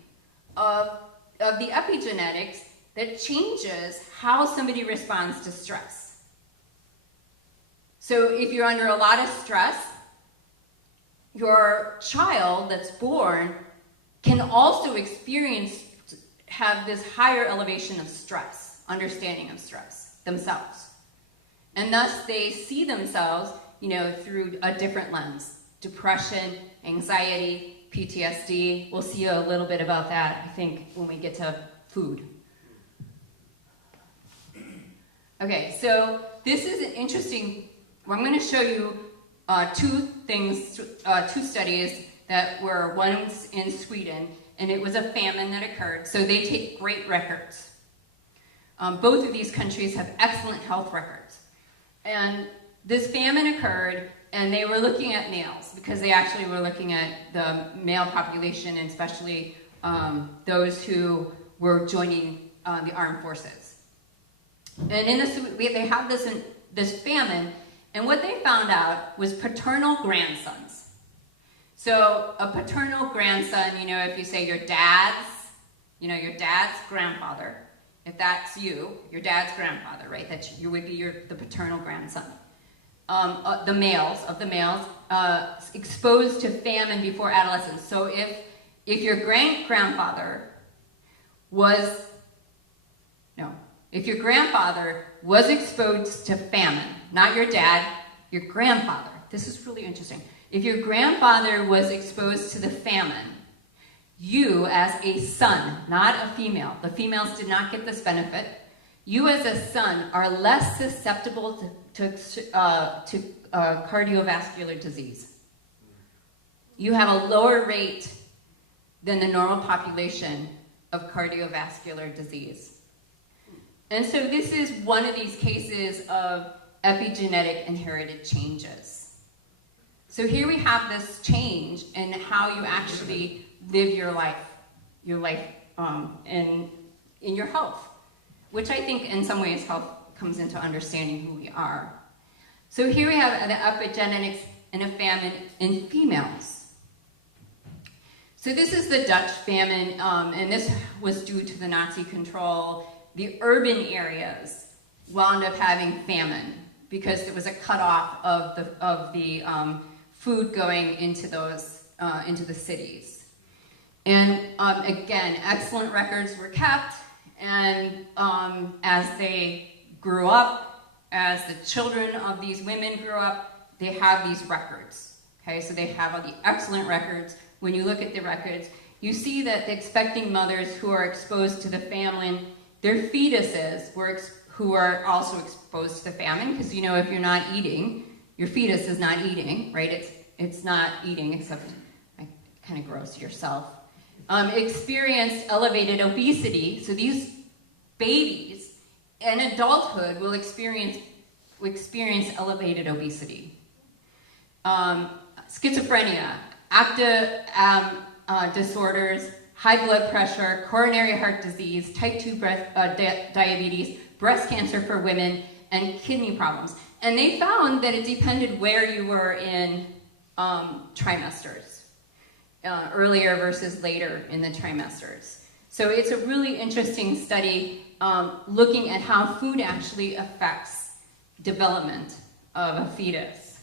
of the epigenetics that changes how somebody responds to stress. So if you're under a lot of stress, your child that's born can also have this higher elevation of stress, understanding of stress themselves. And thus they see themselves, through a different lens. Depression, anxiety, PTSD. We'll see a little bit about that, I think, when we get to food. Okay, so this is an interesting, I'm going to show you two studies that were, one's in Sweden, and it was a famine that occurred, so they take great records. Both of these countries have excellent health records. And this famine occurred, and they were looking at males, because they actually were looking at the male population, and especially those who were joining the armed forces. And they had this famine, and what they found out was paternal grandsons. So a paternal grandson, if you say your dad's grandfather, if that's you, your dad's grandfather, right? You would be the paternal grandson. The males exposed to famine before adolescence. So if your great-grandfather was If your grandfather was exposed to famine, not your dad, your grandfather, this is really interesting. If your grandfather was exposed to the famine, you as a son, not a female, the females did not get this benefit, you as a son are less susceptible to cardiovascular disease. You have a lower rate than the normal population of cardiovascular disease. And so this is one of these cases of epigenetic inherited changes. So here we have this change in how you actually live your life in your health, which I think in some ways health comes into understanding who we are. So here we have the epigenetics in a famine in females. So this is the Dutch famine, and this was due to the Nazi control. The urban areas wound up having famine because there was a cutoff of the food going into the cities. And again, excellent records were kept, and as they grew up, as the children of these women grew up, they have these records. Okay, so they have all the excellent records. When you look at the records, you see that the expecting mothers who are exposed to the famine, their fetuses who are also exposed to the famine, because you know if you're not eating, your fetus is not eating, right? It's not eating, except kind of gross yourself. Experienced elevated obesity, so these babies in adulthood will experience elevated obesity. Schizophrenia, active disorders, high blood pressure, coronary heart disease, type 2 diabetes, breast cancer for women, and kidney problems. And they found that it depended where you were in trimesters, earlier versus later in the trimesters. So it's a really interesting study looking at how food actually affects development of a fetus.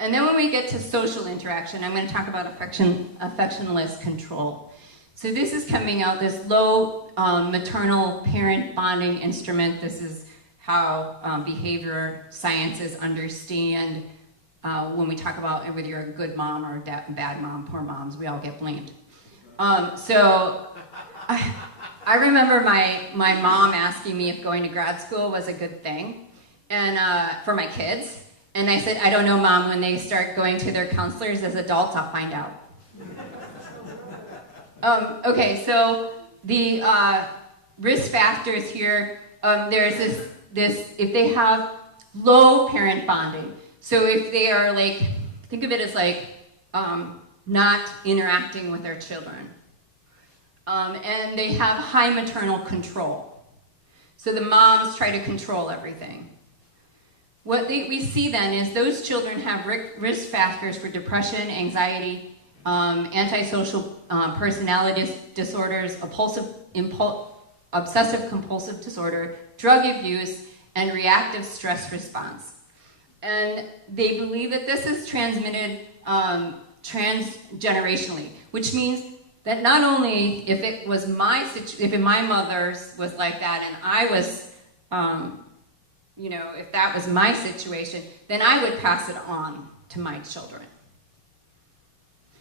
And then when we get to social interaction, I'm going to talk about affectionless control. So this is coming out, this low maternal parent bonding instrument. This is how behavior sciences understand when we talk about whether you're a good mom or a bad mom. Poor moms, we all get blamed. So I remember my mom asking me if going to grad school was a good thing and for my kids. And I said, I don't know, Mom, when they start going to their counselors as adults, I'll find out. Okay, so the risk factors here, there's this, if they have low parent bonding, so if they are like, think of it as like not interacting with their children, and they have high maternal control. So the moms try to control everything. What we see then is those children have risk factors for depression, anxiety, antisocial personality disorders, obsessive-compulsive disorder, drug abuse, and reactive stress response. And they believe that this is transmitted transgenerationally, which means that not only if my mother's was like that and I was if that was my situation, then I would pass it on to my children.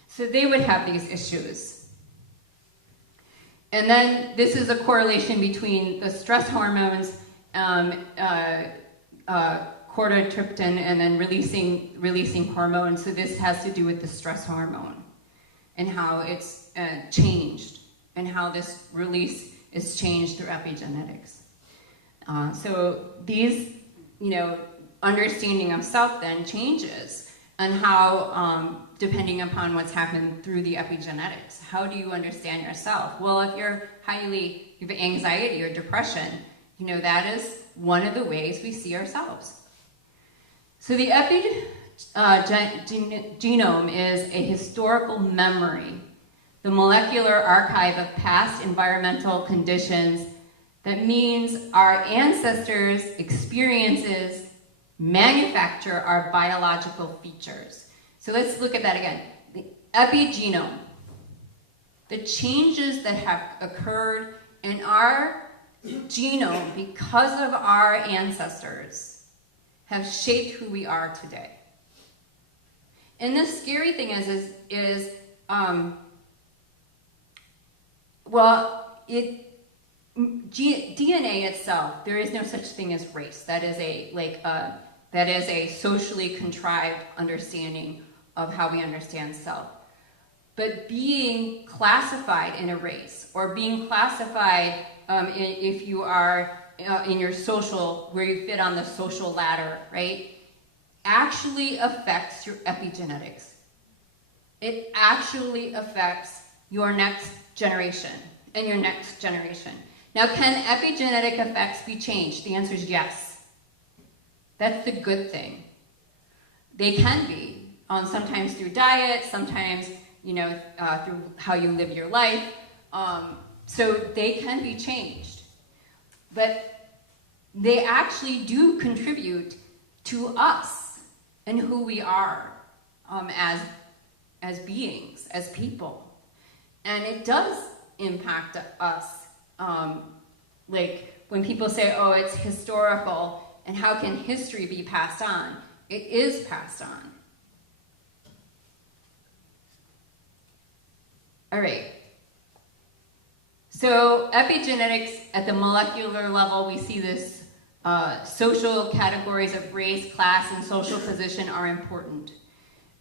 So they would have these issues. And then this is a correlation between the stress hormones, corticotropin, and then releasing hormones. So this has to do with the stress hormone and how it's changed and how this release is changed through epigenetics. So these, understanding of self then changes and how, depending upon what's happened through the epigenetics, how do you understand yourself? Well, if you have anxiety or depression, that is one of the ways we see ourselves. So the epigenome is a historical memory, the molecular archive of past environmental conditions. That means our ancestors' experiences manufacture our biological features. So let's look at that again. The epigenome, the changes that have occurred in our genome, because of our ancestors, have shaped who we are today. And the scary thing is DNA itself, there is no such thing as race. That is a socially contrived understanding of how we understand self. But being classified in a race, or being classified if you are in your social, where you fit on the social ladder, right, actually affects your epigenetics. It actually affects your next generation and your next generation. Now, can epigenetic effects be changed? The answer is yes. That's the good thing. They can be, sometimes through diet, sometimes through how you live your life. So they can be changed. But they actually do contribute to us and who we are as beings, as people. And it does impact us. Like when people say, oh, it's historical, and how can history be passed on? It is passed on. All right. So epigenetics at the molecular level, we see this social categories of race, class, and social position are important.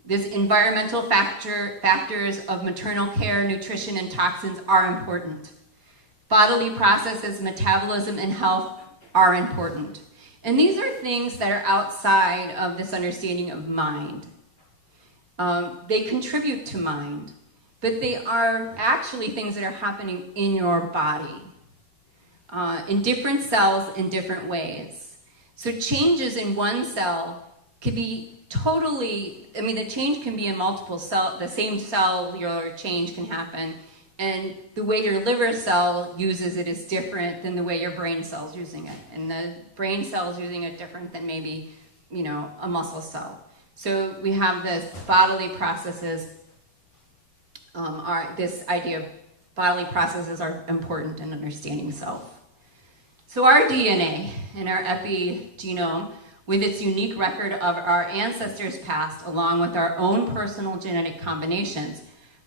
This environmental factors of maternal care, nutrition, and toxins are important. Bodily processes, metabolism, and health are important. And these are things that are outside of this understanding of mind. They contribute to mind, but they are actually things that are happening in your body, in different cells in different ways. So changes in one cell could be totally, the change can be in multiple cells, the same cellular change can happen, and the way your liver cell uses it is different than the way your brain cell's using it. And the brain cell's using it different than maybe, a muscle cell. So we have this bodily processes, this idea of bodily processes are important in understanding self. So our DNA and our epigenome, with its unique record of our ancestors past, along with our own personal genetic combinations,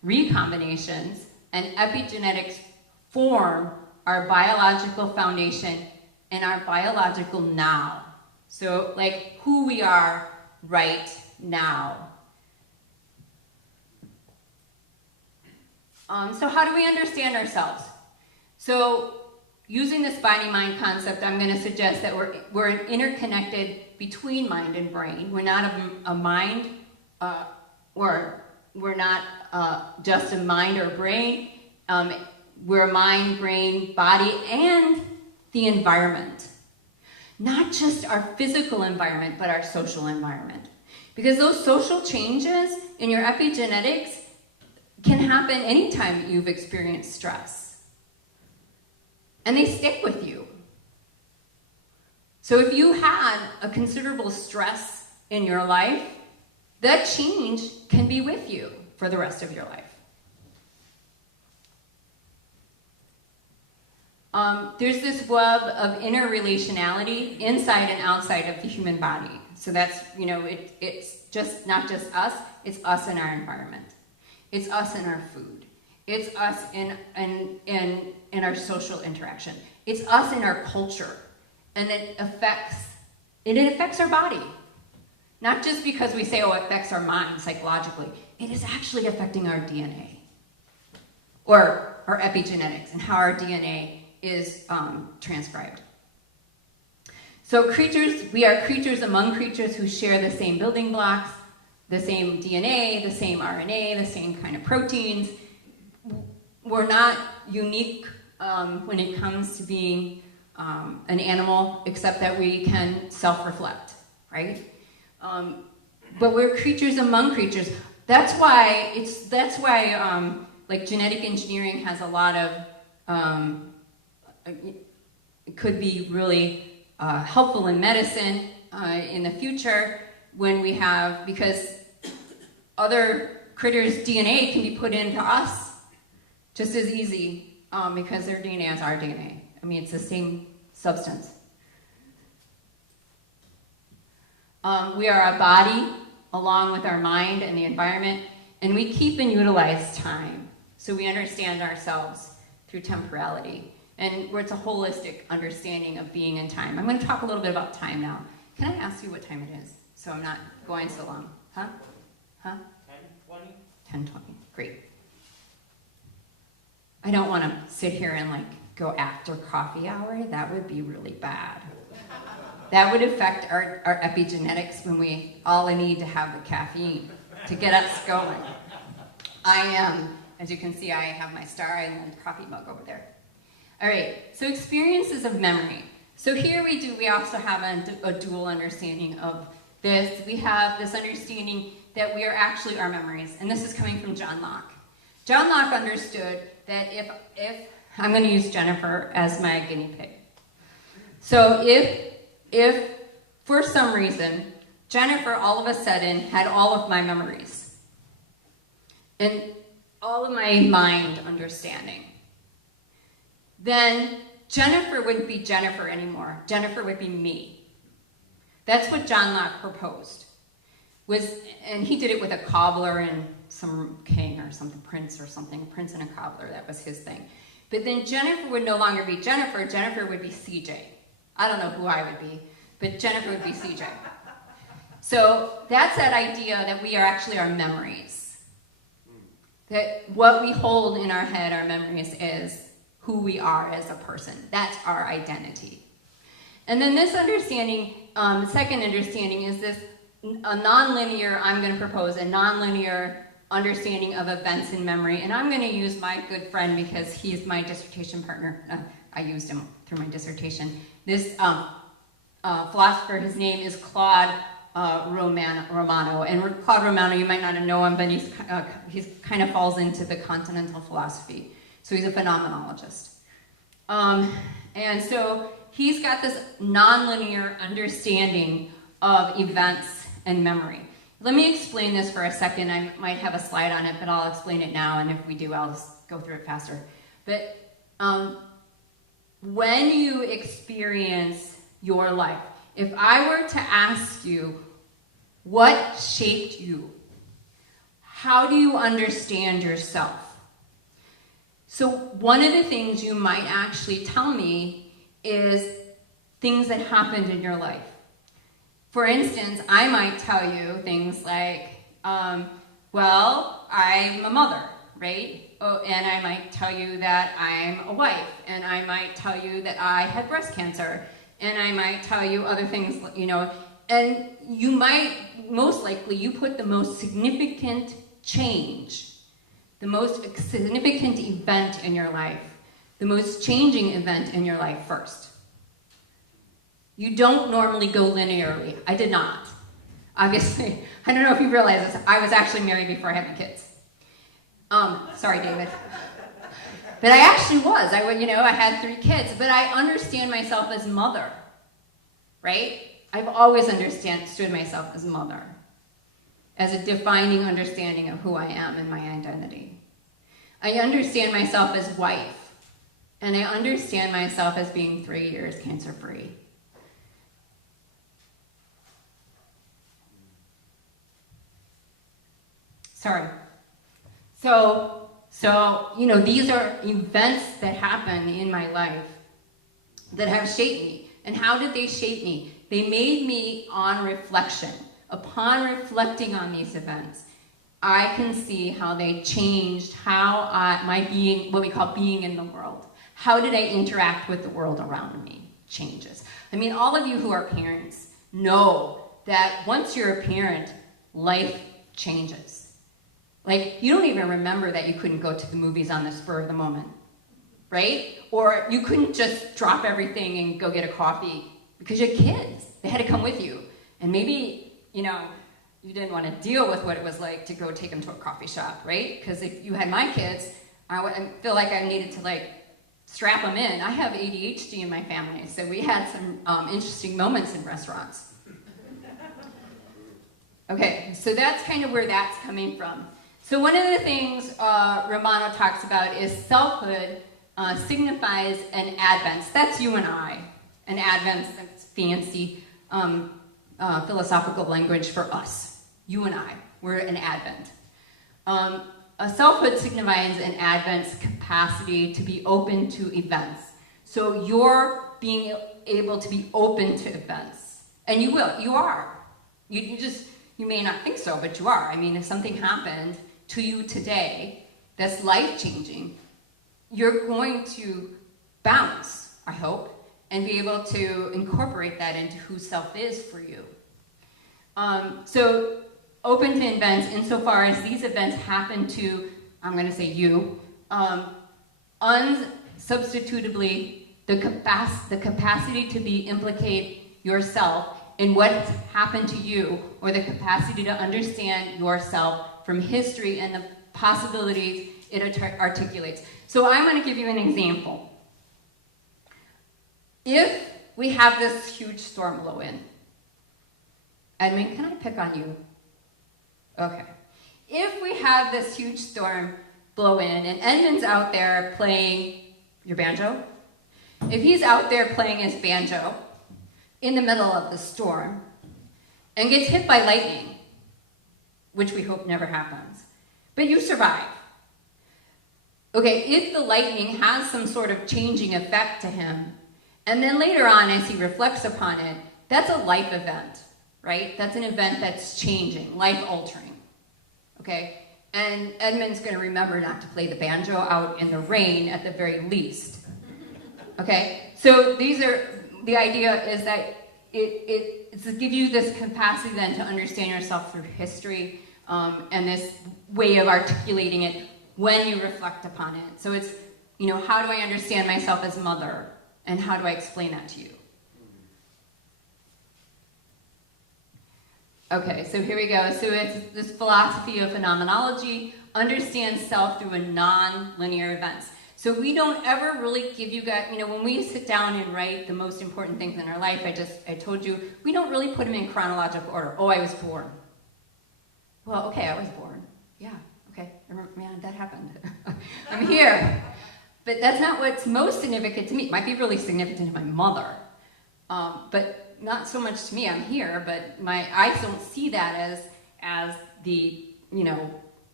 recombinations, and epigenetics form our biological foundation and our biological now. So, like, who we are right now. So how do we understand ourselves? So, using this body-mind concept, I'm going to suggest that we're interconnected between mind and brain. We're not a mind, or we're not just a mind or brain. We're a mind, brain, body, and the environment. Not just our physical environment, but our social environment. Because those social changes in your epigenetics can happen anytime you've experienced stress. And they stick with you. So if you had a considerable stress in your life, that change can be with you for the rest of your life. There's this web of interrelationality inside and outside of the human body. So that's, it's just not just us, it's us in our environment. It's us in our food. It's us in our social interaction. It's us in our culture. And it affects our body. Not just because we say, oh, it affects our mind psychologically. It is actually affecting our DNA. Or our epigenetics and how our DNA is transcribed. So we are creatures among creatures who share the same building blocks, the same DNA, the same RNA, the same kind of proteins. We're not unique when it comes to being an animal, except that we can self-reflect, right? But we're creatures among creatures. That's why like genetic engineering has a lot of it could be really helpful in medicine in the future when we have, because other critters' DNA can be put into us just as easy because their DNA is our DNA I mean, it's the same substance. We are a body along with our mind and the environment, and we keep and utilize time. So we understand ourselves through temporality. And it's a holistic understanding of being in time. I'm going to talk a little bit about time now. Can I ask you what time it is? So I'm not going so long. Huh? 10:20? 10:20. Great. I don't want to sit here and go after coffee hour. That would be really bad. That would affect our epigenetics when we all need to have the caffeine to get us going. As you can see, I have my Star Island coffee mug over there. All right, so experiences of memory. So here we also have a dual understanding of this. We have this understanding that we are actually our memories, and this is coming from John Locke. John Locke understood that if I'm going to use Jennifer as my guinea pig. So if for some reason Jennifer all of a sudden had all of my memories and all of my mind understanding, then Jennifer wouldn't be Jennifer anymore. Jennifer would be me. That's what John Locke proposed. And he did it with a cobbler and some king or something, prince and a cobbler. That was his thing. But then Jennifer would no longer be Jennifer. Jennifer would be CJ. I don't know who I would be, but Jennifer would be CJ. So that's that idea that we are actually our memories. That what we hold in our head, our memories, is who we are as a person. That's our identity. And then this understanding, the second understanding is this I'm going to propose a nonlinear understanding of events in memory. And I'm going to use my good friend because he's my dissertation partner. I used him through my dissertation. This philosopher, his name is Claude Romano. And Claude Romano, you might not know him, but he's kind of falls into the continental philosophy. So he's a phenomenologist. And so he's got this nonlinear understanding of events and memory. Let me explain this for a second. I might have a slide on it, but I'll explain it now, and if we do, I'll just go through it faster. But when you experience your life, if I were to ask you, what shaped you? How do you understand yourself? So one of the things you might actually tell me is things that happened in your life. For instance, I might tell you things like, well, I'm a mother, right? Oh, and I might tell you that I'm a wife, and I might tell you that I had breast cancer, and I might tell you other things, and you might, most likely, you put the most significant change, the most significant event in your life, the most changing event in your life first. You don't normally go linearly. I did not. Obviously, I don't know if you realize this, I was actually married before I had my kids. Sorry, David. But I actually was. I had 3 kids, but I understand myself as mother, right? I've always understood myself as mother, as a defining understanding of who I am and my identity. I understand myself as wife, and I understand myself as being 3 years cancer-free. Sorry. So, these are events that happen in my life that have shaped me. And how did they shape me? They made me on reflection. Upon reflecting on these events, I can see how they changed how my being, what we call being in the world. How did I interact with the world around me? Changes. I mean, all of you who are parents know that once you're a parent, life changes. You don't even remember that you couldn't go to the movies on the spur of the moment, right? Or you couldn't just drop everything and go get a coffee because you had kids. They had to come with you. And maybe, you didn't want to deal with what it was like to go take them to a coffee shop, right? Because if you had my kids, I feel like I needed to, strap them in. I have ADHD in my family, so we had some interesting moments in restaurants. Okay, so that's kind of where that's coming from. So one of the things Romano talks about is selfhood signifies an advent. That's you and I. An advent, that's fancy philosophical language for us. You and I, we're an advent. A selfhood signifies an advent's capacity to be open to events. So you're being able to be open to events. And you will, you are. You may not think so, but you are. I mean, if something happened to you today that's life-changing, you're going to bounce, I hope, and be able to incorporate that into who self is for you. So open to events insofar as these events happen to, I'm going to say you, unsubstitutably the capacity to implicate yourself in what happened to you, or the capacity to understand yourself from history and the possibilities it articulates. So I'm going to give you an example. If we have this huge storm blow in, Edmund, can I pick on you? Okay. If we have this huge storm blow in, and Edmund's out there playing your banjo, if he's out there playing his banjo in the middle of the storm and gets hit by lightning, which we hope never happens, but you survive. Okay, if the lightning has some sort of changing effect to him, and then later on as he reflects upon it, that's a life event, right? That's an event that's changing, life-altering, okay? And Edmund's going to remember not to play the banjo out in the rain at the very least, okay? So the idea is that it's to give you this capacity then to understand yourself through history, and this way of articulating it when you reflect upon it. So it's, how do I understand myself as mother, and how do I explain that to you? Okay, so here we go. So it's this philosophy of phenomenology, understand self through a non-linear events. So we don't ever really give you guys, when we sit down and write the most important things in our life, I told you, we don't really put them in chronological order. Oh, I was born. Well, okay, I was born. Yeah, okay, man, that happened. I'm here. But that's not what's most significant to me. It might be really significant to my mother, but not so much to me. I'm here, but my eyes don't see that as the,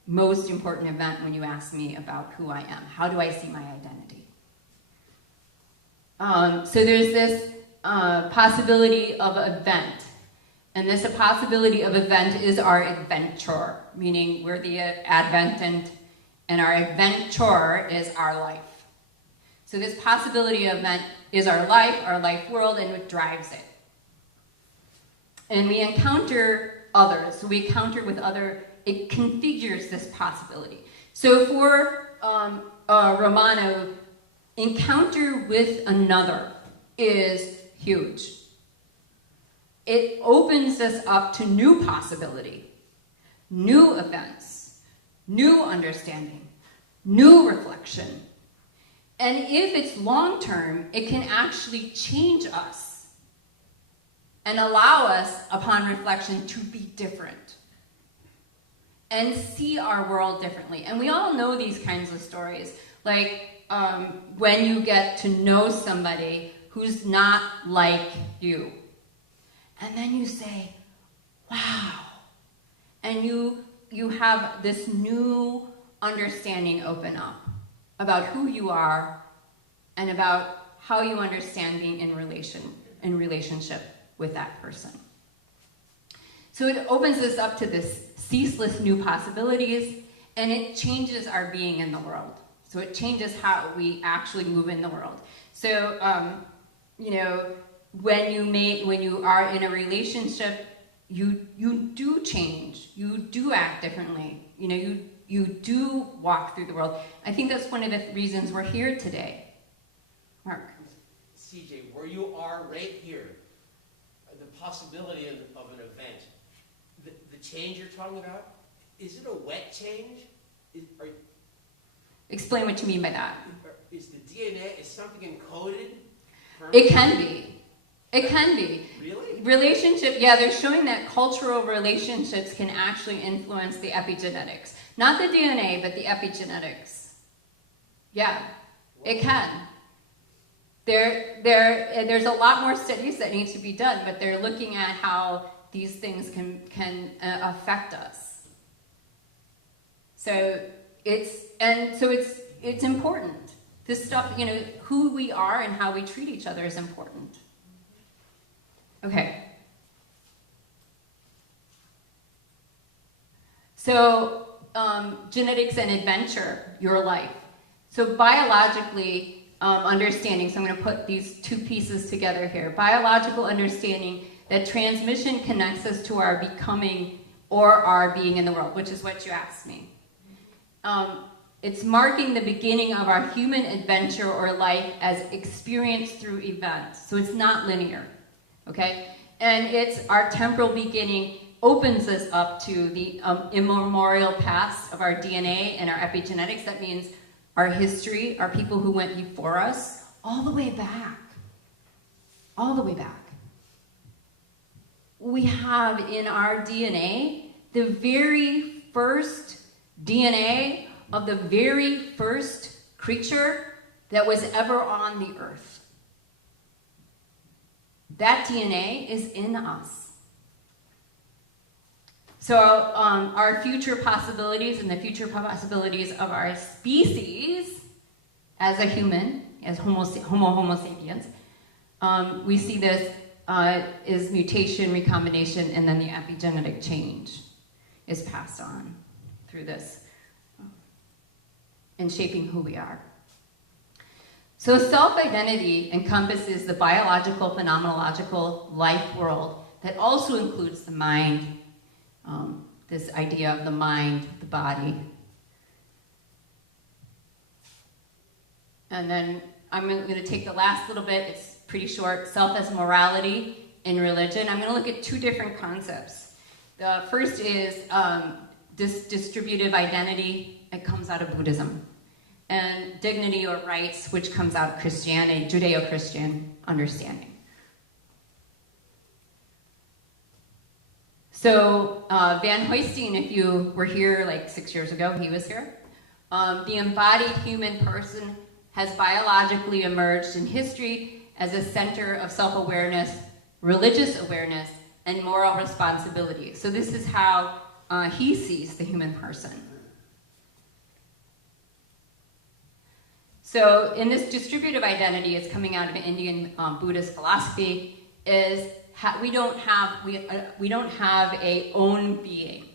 most important event when you ask me about who I am. How do I see my identity? So there's this possibility of event. And this possibility of event is our adventure, meaning we're the adventant, and our adventure is our life. So this possibility of event is our life world, and it drives it. And we encounter others. So we encounter with it configures this possibility. So for Romano, encounter with another is huge. It opens us up to new possibility, new events, new understanding, new reflection. And if it's long-term, it can actually change us and allow us, upon reflection, to be different and see our world differently. And we all know these kinds of stories, like when you get to know somebody who's not like you. And then you say, wow. And you have this new understanding open up about who you are and about how you understand being in relationship with that person. So it opens us up to this ceaseless new possibilities, and it changes our being in the world. So it changes how we actually move in the world. So, when you are in a relationship, you do change. You do act differently. You do walk through the world. I think that's one of the reasons we're here today. Mark. CJ, where you are right here, the possibility of an event, the change you're talking about, is it a wet change? Explain what you mean by that. Is the DNA, is something encoded? It can be. It can be. Really? Relationship, yeah, they're showing that cultural relationships can actually influence the epigenetics. Not the DNA, but the epigenetics. Yeah. It can. There's a lot more studies that need to be done, but they're looking at how these things can affect us. So it's important. This stuff, who we are and how we treat each other is important. Okay. So genetics and adventure, your life. So biologically, understanding, so I'm going to put these two pieces together here. Biological understanding that transmission connects us to our becoming or our being in the world, which is what you asked me. It's marking the beginning of our human adventure or life as experienced through events. So it's not linear, okay? And it's our temporal beginning opens us up to the immemorial past of our DNA and our epigenetics. That means our history, our people who went before us, all the way back. All the way back. We have in our DNA the very first DNA of the very first creature that was ever on the earth. That DNA is in us. So our future possibilities and the future possibilities of our species as a human, as Homo sapiens, we see this is mutation, recombination, and then the epigenetic change is passed on through this and shaping who we are. So self-identity encompasses the biological, phenomenological life world that also includes the mind, this idea of the mind, the body. And then I'm going to take the last little bit, it's pretty short, self as morality in religion. I'm going to look at two different concepts. The first is this distributive identity. It comes out of Buddhism. And dignity or rights, which comes out of Christianity, Judeo-Christian understanding. So Van Hoystein, if you were here like 6 years ago, he was here. The embodied human person has biologically emerged in history as a center of self-awareness, religious awareness, and moral responsibility. So this is how he sees the human person. So in this distributive identity, it's coming out of Indian Buddhist philosophy, is we don't have a own being,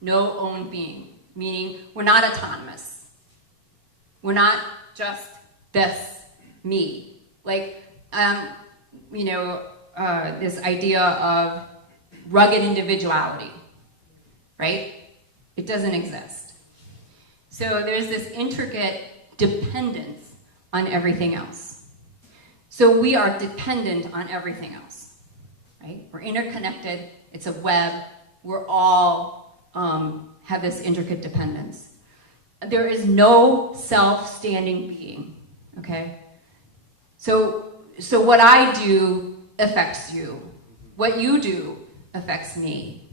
no own being, meaning we're not autonomous. We're not just this me. Like, this idea of rugged individuality, right? It doesn't exist. So there's this intricate dependence on everything else. So we are dependent on everything else, right? We're interconnected. It's a web. We're all have this intricate dependence. There is no self-standing being, okay? So what I do affects you. What you do affects me.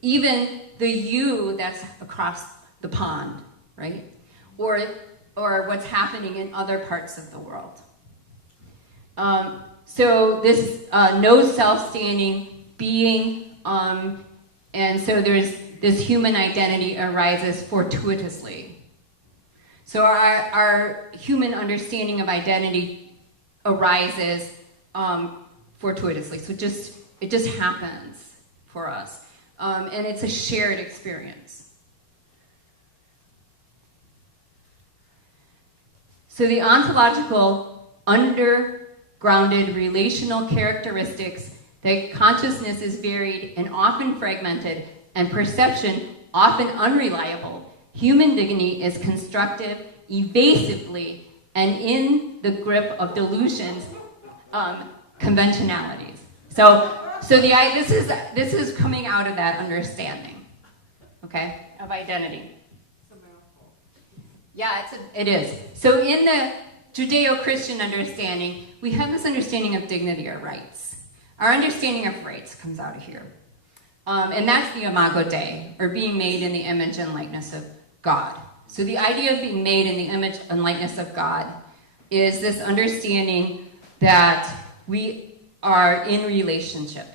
Even the you that's across the pond, right? Or what's happening in other parts of the world. So this no self-standing being, and so there's this human identity arises fortuitously. So our human understanding of identity arises fortuitously. So it just happens for us, and it's a shared experience. So the ontological, undergrounded relational characteristics that consciousness is varied and often fragmented, and perception often unreliable, human dignity is constructive, evasively, and in the grip of delusions, conventionalities. So this is coming out of that understanding, okay, of identity. Yeah, it is. So in the Judeo-Christian understanding, we have this understanding of dignity or rights. Our understanding of rights comes out of here. And that's the Imago Dei, or being made in the image and likeness of God. So the idea of being made in the image and likeness of God is this understanding that we are in relationship.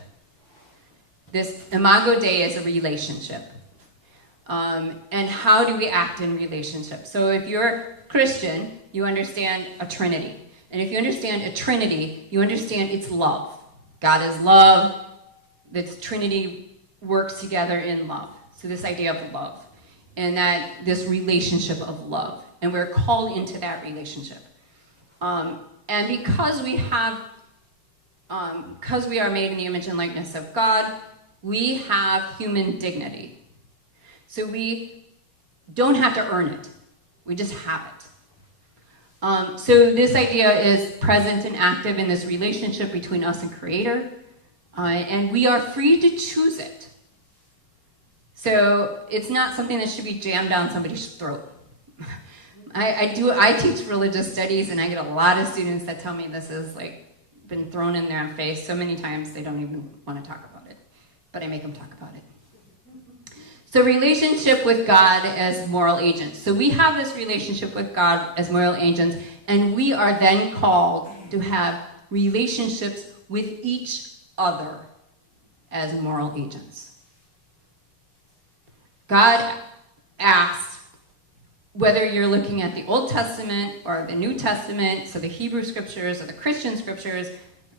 This imago Dei is a relationship. And how do we act in relationship? So if you're Christian, you understand a Trinity. And if you understand a Trinity, you understand it's love. God is love. This Trinity works together in love. So this idea of love. And that this relationship of love. And we're called into that relationship. And because we are made in the image and likeness of God, we have human dignity. So we don't have to earn it. We just have it. So this idea is present and active in this relationship between us and Creator. And we are free to choose it. So it's not something that should be jammed down somebody's throat. I teach religious studies, and I get a lot of students that tell me this has been thrown in their face so many times they don't even want to talk about it. But I make them talk about it. So relationship with God as moral agents. So we have this relationship with God as moral agents, and we are then called to have relationships with each other as moral agents. God asks, whether you're looking at the Old Testament or the New Testament, so the Hebrew scriptures or the Christian scriptures,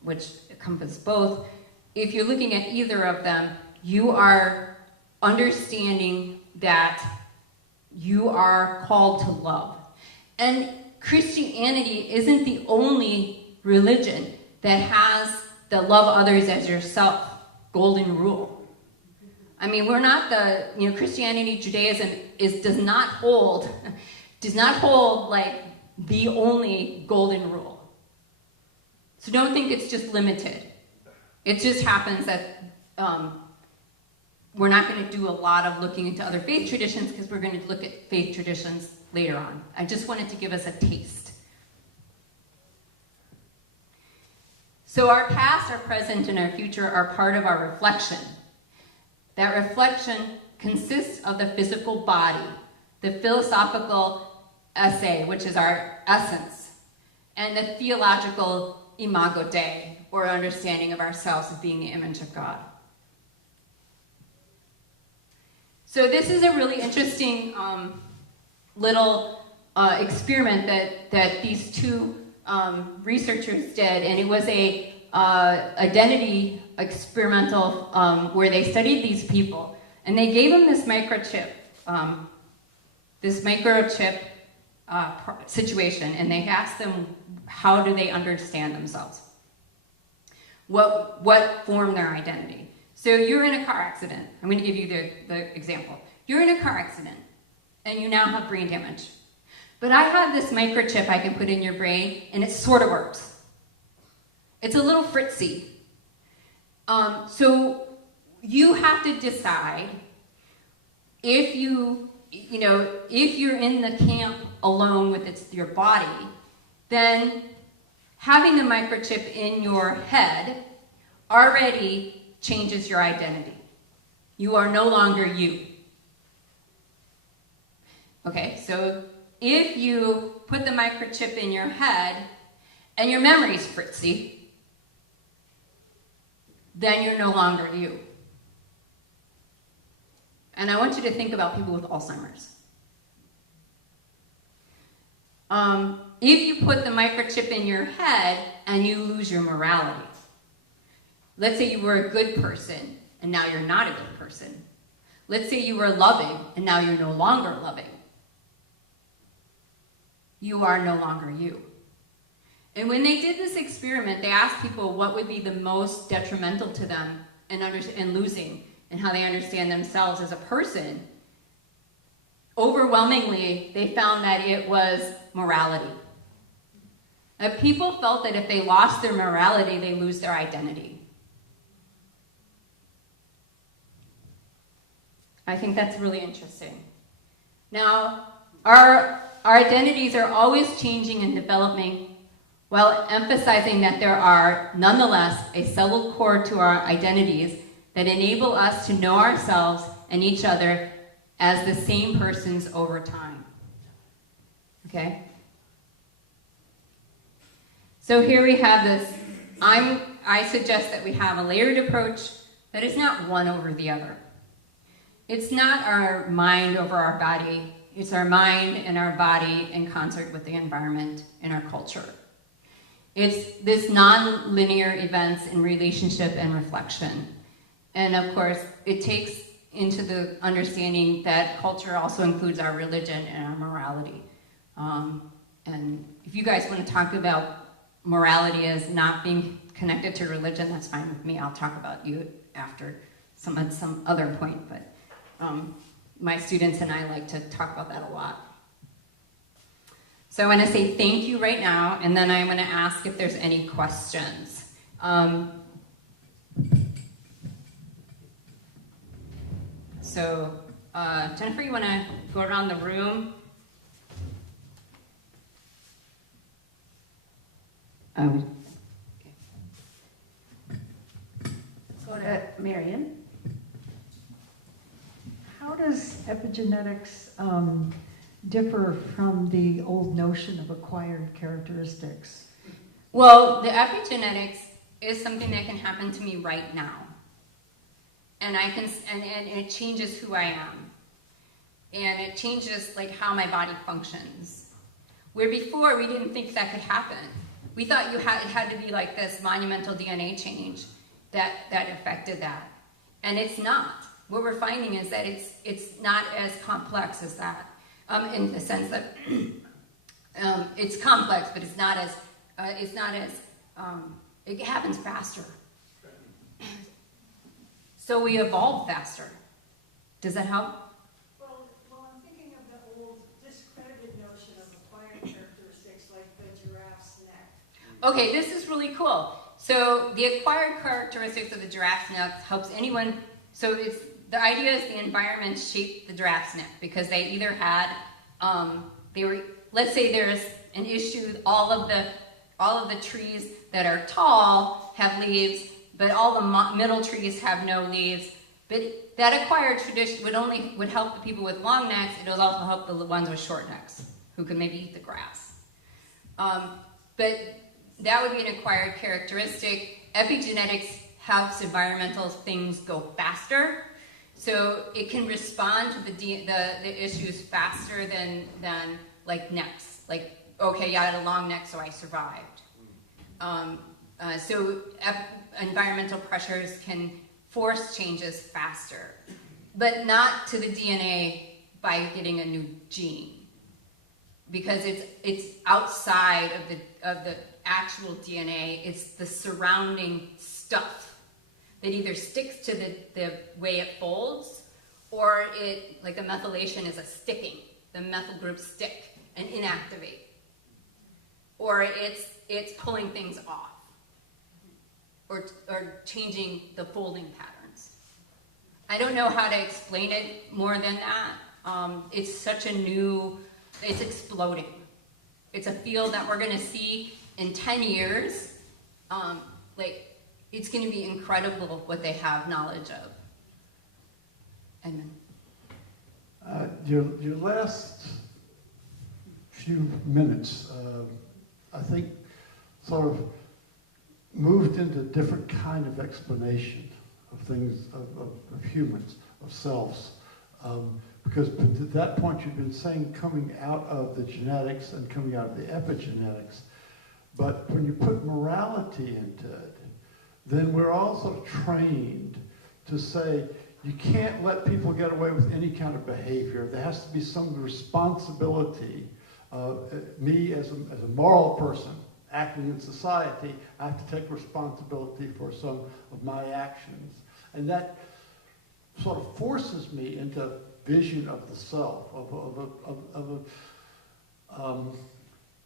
which encompass both, if you're looking at either of them, you are understanding that you are called to love. And Christianity isn't the only religion that has the love others as yourself golden rule. I mean, we're not Christianity, Judaism does not hold like the only golden rule. So don't think it's just limited. It just happens that we're not going to do a lot of looking into other faith traditions because we're going to look at faith traditions later on. I just wanted to give us a taste. So our past, our present, and our future are part of our reflection. That reflection consists of the physical body, the philosophical essay, which is our essence, and the theological imago Dei, or understanding of ourselves as being the image of God. So this is a really interesting little experiment that these two researchers did, and it was a identity experimental where they studied these people, and they gave them this microchip situation, and they asked them how do they understand themselves, what form their identity. So you're in a car accident. I'm going to give you the example. You're in a car accident, and you now have brain damage. But I have this microchip I can put in your brain, and it sort of works. It's a little fritzy. So you have to decide if if you're in the camp alone with your body, then having a microchip in your head already changes your identity. You are no longer you. Okay, so if you put the microchip in your head and your memory's fritzy, then you're no longer you. And I want you to think about people with Alzheimer's. If you put the microchip in your head and you lose your morality, let's say you were a good person and now you're not a good person. Let's say you were loving and now you're no longer loving. You are no longer you. And when they did this experiment, they asked people what would be the most detrimental to them in losing and how they understand themselves as a person. Overwhelmingly, they found that it was morality. That people felt that if they lost their morality, they lose their identity. I think that's really interesting. Now, our identities are always changing and developing, while emphasizing that there are, nonetheless, a subtle core to our identities that enable us to know ourselves and each other as the same persons over time. Okay? So here we have this, I suggest that we have a layered approach that is not one over the other. It's not our mind over our body, it's our mind and our body in concert with the environment and our culture. It's this non-linear events in relationship and reflection. And of course, it takes into the understanding that culture also includes our religion and our morality. And if you guys want to talk about morality as not being connected to religion, that's fine with me. I'll talk about you after some other point, but my students and I like to talk about that a lot. So I want to say thank you right now, and then I'm going to ask if there's any questions. So Jennifer, you want to go around the room? Go to Marion. How does epigenetics differ from the old notion of acquired characteristics? Well, the epigenetics is something that can happen to me right now. And and it changes who I am. And it changes like how my body functions. Where before we didn't think that could happen. We thought it had to be like this monumental DNA change that affected that. And it's not. What we're finding is that it's not as complex as that. In the sense that it's complex, but it's not as it happens faster. So we evolve faster. Does that help? Well, I'm thinking of the old discredited notion of acquired characteristics like the giraffe's neck. Okay, this is really cool. So the acquired characteristics of the giraffe's neck helps anyone. So the idea is the environment shaped the giraffe's neck because they either had, let's say there's an issue, all of the trees that are tall have leaves, but all the middle trees have no leaves. But that acquired tradition would help the people with long necks. It would also help the ones with short necks who could maybe eat the grass. But that would be an acquired characteristic. Epigenetics helps environmental things go faster. So it can respond to the issues faster than like necks. Like, okay, I had a long neck, so I survived. So environmental pressures can force changes faster, but not to the DNA by getting a new gene, because it's outside of the actual DNA. It's the surrounding stuff that either sticks to the way it folds, or like the methylation is a sticking. The methyl groups stick and inactivate, or it's pulling things off, or changing the folding patterns. I don't know how to explain it more than that. It's such a it's exploding. It's a field that we're going to see in 10 years. It's going to be incredible what they have knowledge of. And your last few minutes, I think, sort of moved into a different kind of explanation of things, of humans, of selves. Because to that point you've been saying coming out of the genetics and coming out of the epigenetics. But when you put morality into it, then we're also trained to say you can't let people get away with any kind of behavior. There has to be some responsibility. Me as a moral person acting in society, I have to take responsibility for some of my actions. And that sort of forces me into a vision of the self,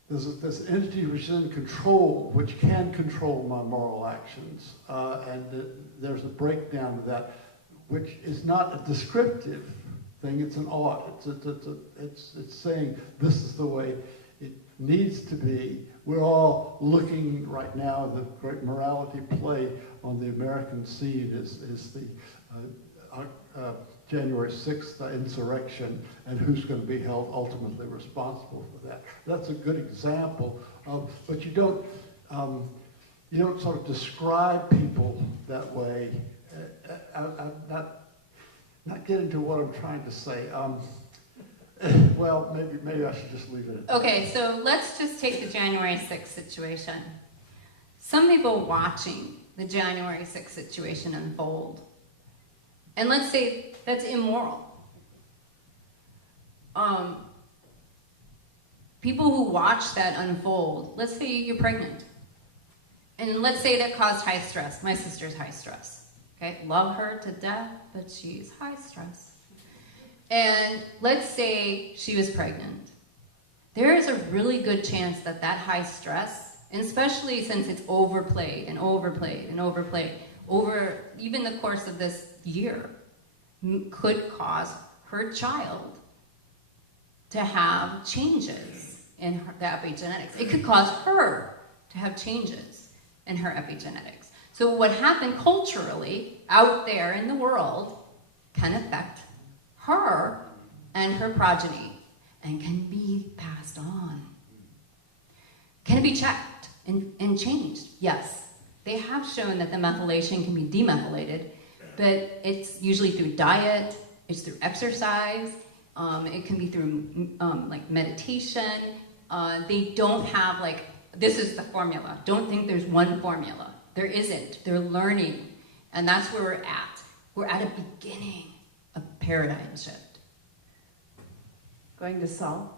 there's this entity which is in control, which can control my moral actions, and there's a breakdown of that, which is not a descriptive thing, it's an ought. It's saying this is the way it needs to be. We're all looking right now, the great morality play on the American scene is the January 6th insurrection and who's going to be held ultimately responsible for that. That's a good example of, but you don't sort of describe people that way. Not get into what I'm trying to say. Well, maybe I should just leave it at that. Okay, so let's just take the January 6th situation. Some people watching the January 6th situation unfold, and let's say that's immoral. People who watch that unfold, let's say you're pregnant, and let's say that caused high stress. My sister's high stress. Okay, love her to death, but she's high stress. And let's say she was pregnant. There is a really good chance that that high stress, and especially since it's overplayed and overplayed and overplayed over even the course of this year, could cause her child to have changes in the epigenetics. It could cause her to have changes in her epigenetics. So what happened culturally out there in the world can affect her and her progeny and can be passed on. Can it be checked and changed? Yes. They have shown that the methylation can be demethylated, but it's usually through diet, it's through exercise, it can be through like meditation. They don't have like, this is the formula. Don't think there's one formula. There isn't. They're learning. And that's where we're at. We're at a beginning of paradigm shift. Going to Saul.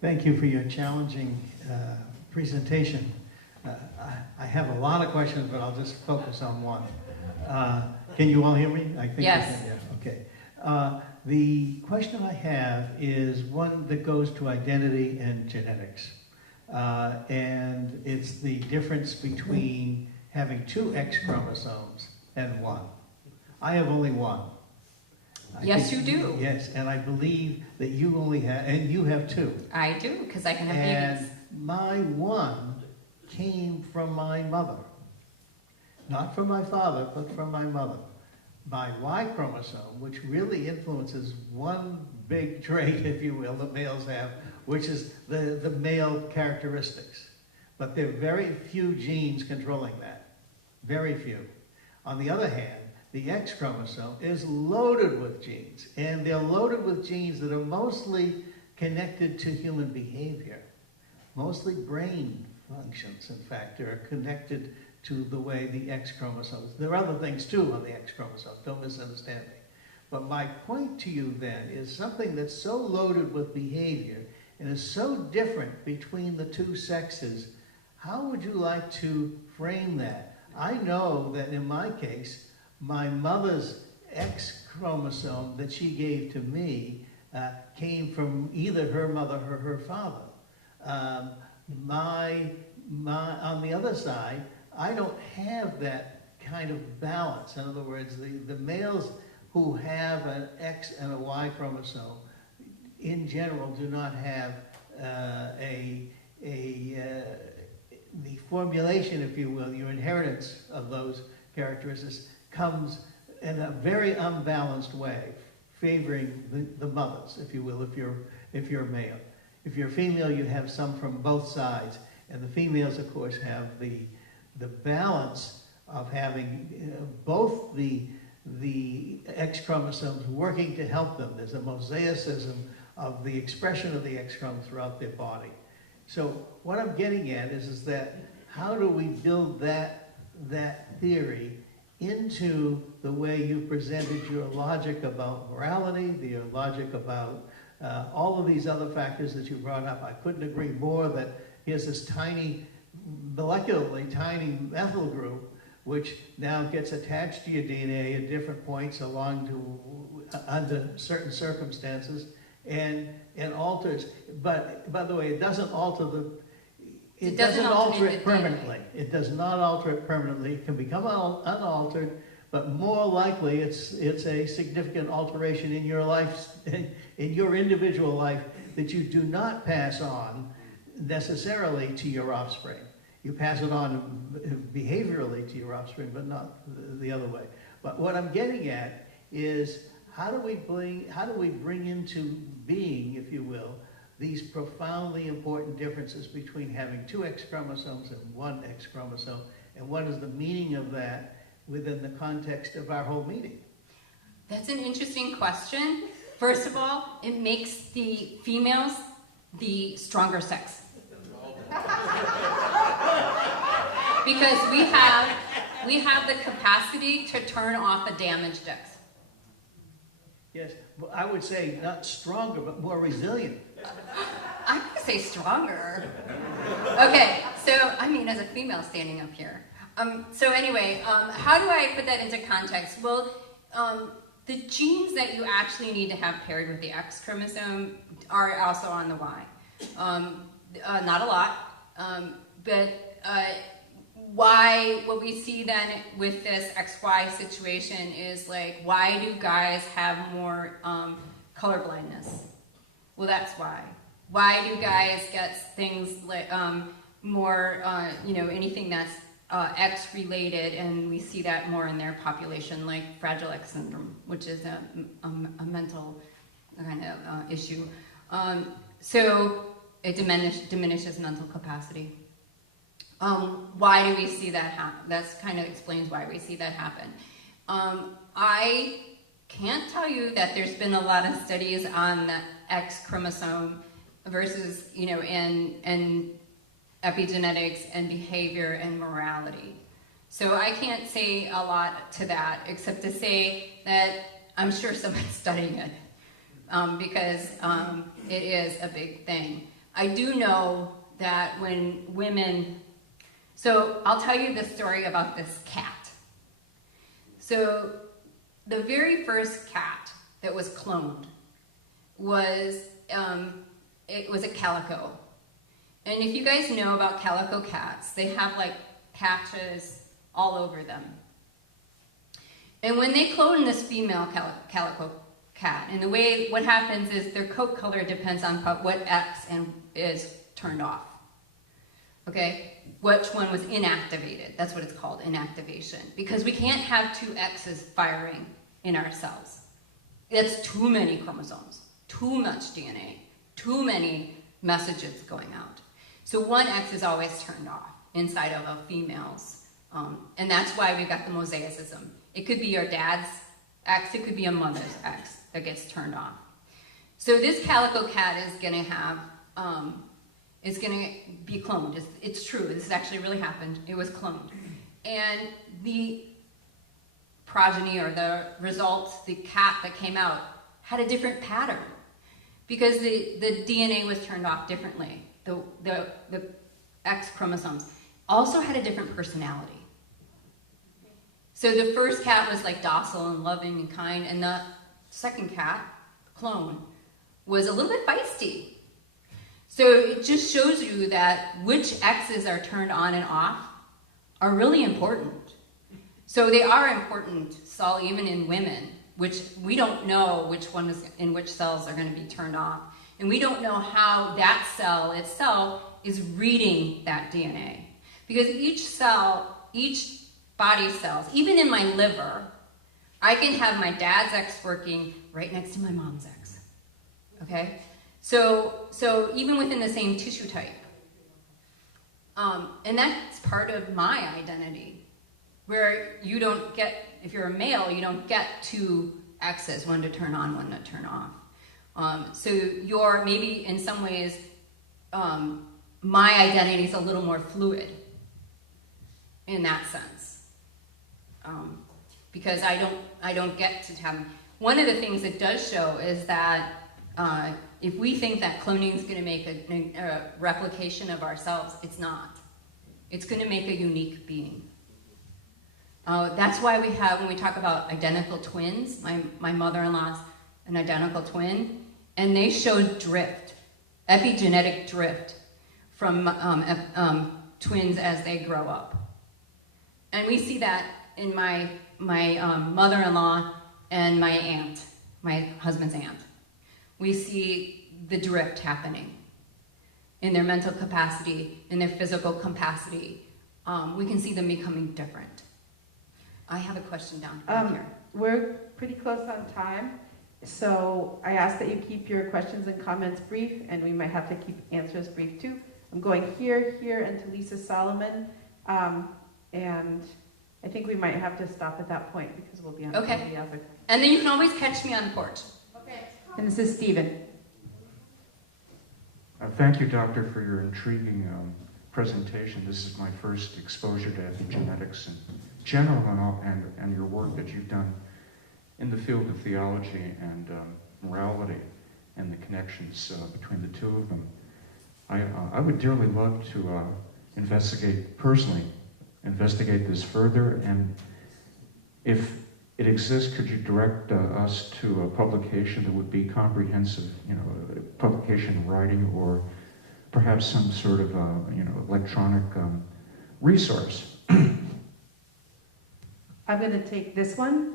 Thank you for your challenging presentation. I have a lot of questions, but I'll just focus on one. Can you all hear me? I think yes. You can, yeah. Okay. The question I have is one that goes to identity and genetics. And it's the difference between having 2 X chromosomes and 1. I have only 1. Yes, you do. Yes, and I believe that you only have, and you have 2. I do, because I can have and babies. My 1 came from my mother. Not from my father, but from my mother. My Y chromosome, which really influences one big trait, if you will, that males have, which is the male characteristics. But there are very few genes controlling that. Very few. On the other hand, the X chromosome is loaded with genes, and they're loaded with genes that are mostly connected to human behavior. Mostly brain functions, in fact, are connected to the way the X chromosomes. There are other things too on the X chromosome, don't misunderstand me. But my point to you then is something that's so loaded with behavior and is so different between the 2 sexes. How would you like to frame that? I know that in my case, my mother's X chromosome that she gave to me came from either her mother or her father. On the other side, I don't have that kind of balance. In other words, the males who have an X and a Y chromosome, in general, do not have the formulation, if you will, your inheritance of those characteristics comes in a very unbalanced way, favoring the mothers, if you will, if you're male. If you're female, you have some from both sides, and the females, of course, have the balance of having both the X chromosomes working to help them. There's a mosaicism of the expression of the X chromosome throughout their body. So what I'm getting at is that how do we build that theory into the way you presented your logic about morality, your logic about all of these other factors that you brought up. I couldn't agree more that here's this tiny, molecularly tiny methyl group which now gets attached to your DNA at different points under certain circumstances and alters. But by the way, it doesn't alter it doesn't alter it permanently. It does not alter it permanently. It can become unaltered, but more likely it's a significant alteration in your life, in your individual life, that you do not pass on necessarily to your offspring. You pass it on behaviorally to your offspring, but not the other way. But what I'm getting at is how do we bring into being, if you will, these profoundly important differences between having 2 X chromosomes and 1 X chromosome, and what is the meaning of that within the context of our whole meeting? That's an interesting question. First of all, it makes the females the stronger sex. Because we have the capacity to turn off a damaged X. Yes, but I would say not stronger, but more resilient. I'm gonna say stronger. Okay, so I mean, as a female standing up here. So anyway, how do I put that into context? Well, the genes that you actually need to have paired with the X chromosome are also on the Y. Not a lot, but why, what we see then with this XY situation is like, why do guys have more color blindness? Well, that's why. Why do guys get things like more, anything that's X related, and we see that more in their population, like Fragile X syndrome, which is a mental kind of issue. So it diminishes mental capacity. Why do we see that happen? That's kind of explains why we see that happen. I can't tell you that there's been a lot of studies on the X chromosome versus, in epigenetics and behavior and morality. So I can't say a lot to that, except to say that I'm sure someone's studying it, because it is a big thing. I do know that when women, so I'll tell you the story about this cat. So the very first cat that was cloned was, it was a calico. And if you guys know about calico cats, they have like patches all over them. And when they clone this female calico cat, and what happens is their coat color depends on what X is turned off. Okay? Which one was inactivated. That's what it's called, inactivation. Because we can't have 2 X's firing in our cells. It's too many chromosomes, too much DNA, too many messages going out. So 1 X is always turned off inside of a female's. And that's why we've got the mosaicism. It could be your dad's X, it could be a mother's X that gets turned off. So this calico cat is going to have, is going to be cloned. It's true. This actually really happened. It was cloned. And the progeny or the results, the cat that came out, had a different pattern because the DNA was turned off differently. The X chromosomes also had a different personality. So the first cat was like docile and loving and kind, and the second cat, clone, was a little bit feisty. So it just shows you that which X's are turned on and off are really important. So they are important, even in women, which we don't know which one is in which cells are going to be turned off. And we don't know how that cell itself is reading that DNA. Because each cell, each body cells, even in my liver, I can have my dad's X working right next to my mom's X. Okay? So even within the same tissue type. And that's part of my identity. Where you don't get, if you're a male, you don't get 2 X's, one to turn on, one to turn off. So you're maybe in some ways, my identity is a little more fluid in that sense. Because I don't get to have, one of the things it does show is that if we think that cloning is going to make a replication of ourselves, it's not. It's going to make a unique being. That's why we have, when we talk about identical twins, my mother-in-law's an identical twin, and they showed drift, epigenetic drift from twins as they grow up. And we see that in my mother-in-law and my aunt, my husband's aunt. We see the drift happening in their mental capacity, in their physical capacity, we can see them becoming different. I have a question down here. We're pretty close on time, so I ask that you keep your questions and comments brief, and we might have to keep answers brief too. I'm going here, and to Lisa Solomon, and I think we might have to stop at that point because we'll be on Okay. the other. And then you can always catch me on the porch. Okay. And this is Stephen. Thank you, Doctor, for your intriguing presentation. This is my first exposure to epigenetics in general and your work that you've done in the field of theology and morality and the connections between the two of them. I would dearly love to investigate this further, and if it exists, could you direct us to a publication that would be comprehensive, a publication in writing or perhaps some sort of, electronic resource? I'm going to take this one.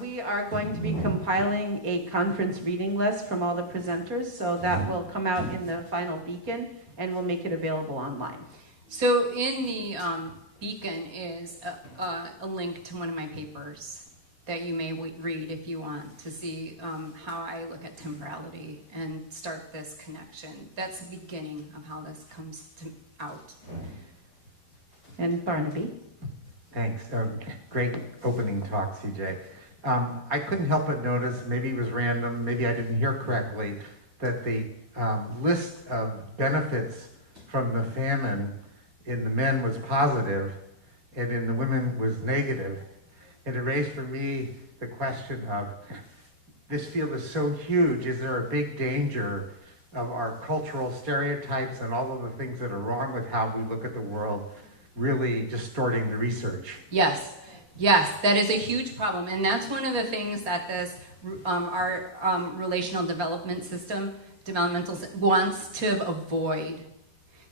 We are going to be compiling a conference reading list from all the presenters, so that will come out in the final beacon, and we'll make it available online. So in the beacon is a link to one of my papers that you may read if you want to see how I look at temporality and start this connection. That's the beginning of how this comes out. And Barnaby. Thanks. Great opening talk, CJ. I couldn't help but notice, maybe it was random, maybe I didn't hear correctly, that the list of benefits from the famine in the men was positive and in the women was negative. And it raised for me the question of, this field is so huge, is there a big danger of our cultural stereotypes and all of the things that are wrong with how we look at the world really distorting the research? Yes, that is a huge problem, and that's one of the things that this our relational development system, wants to avoid.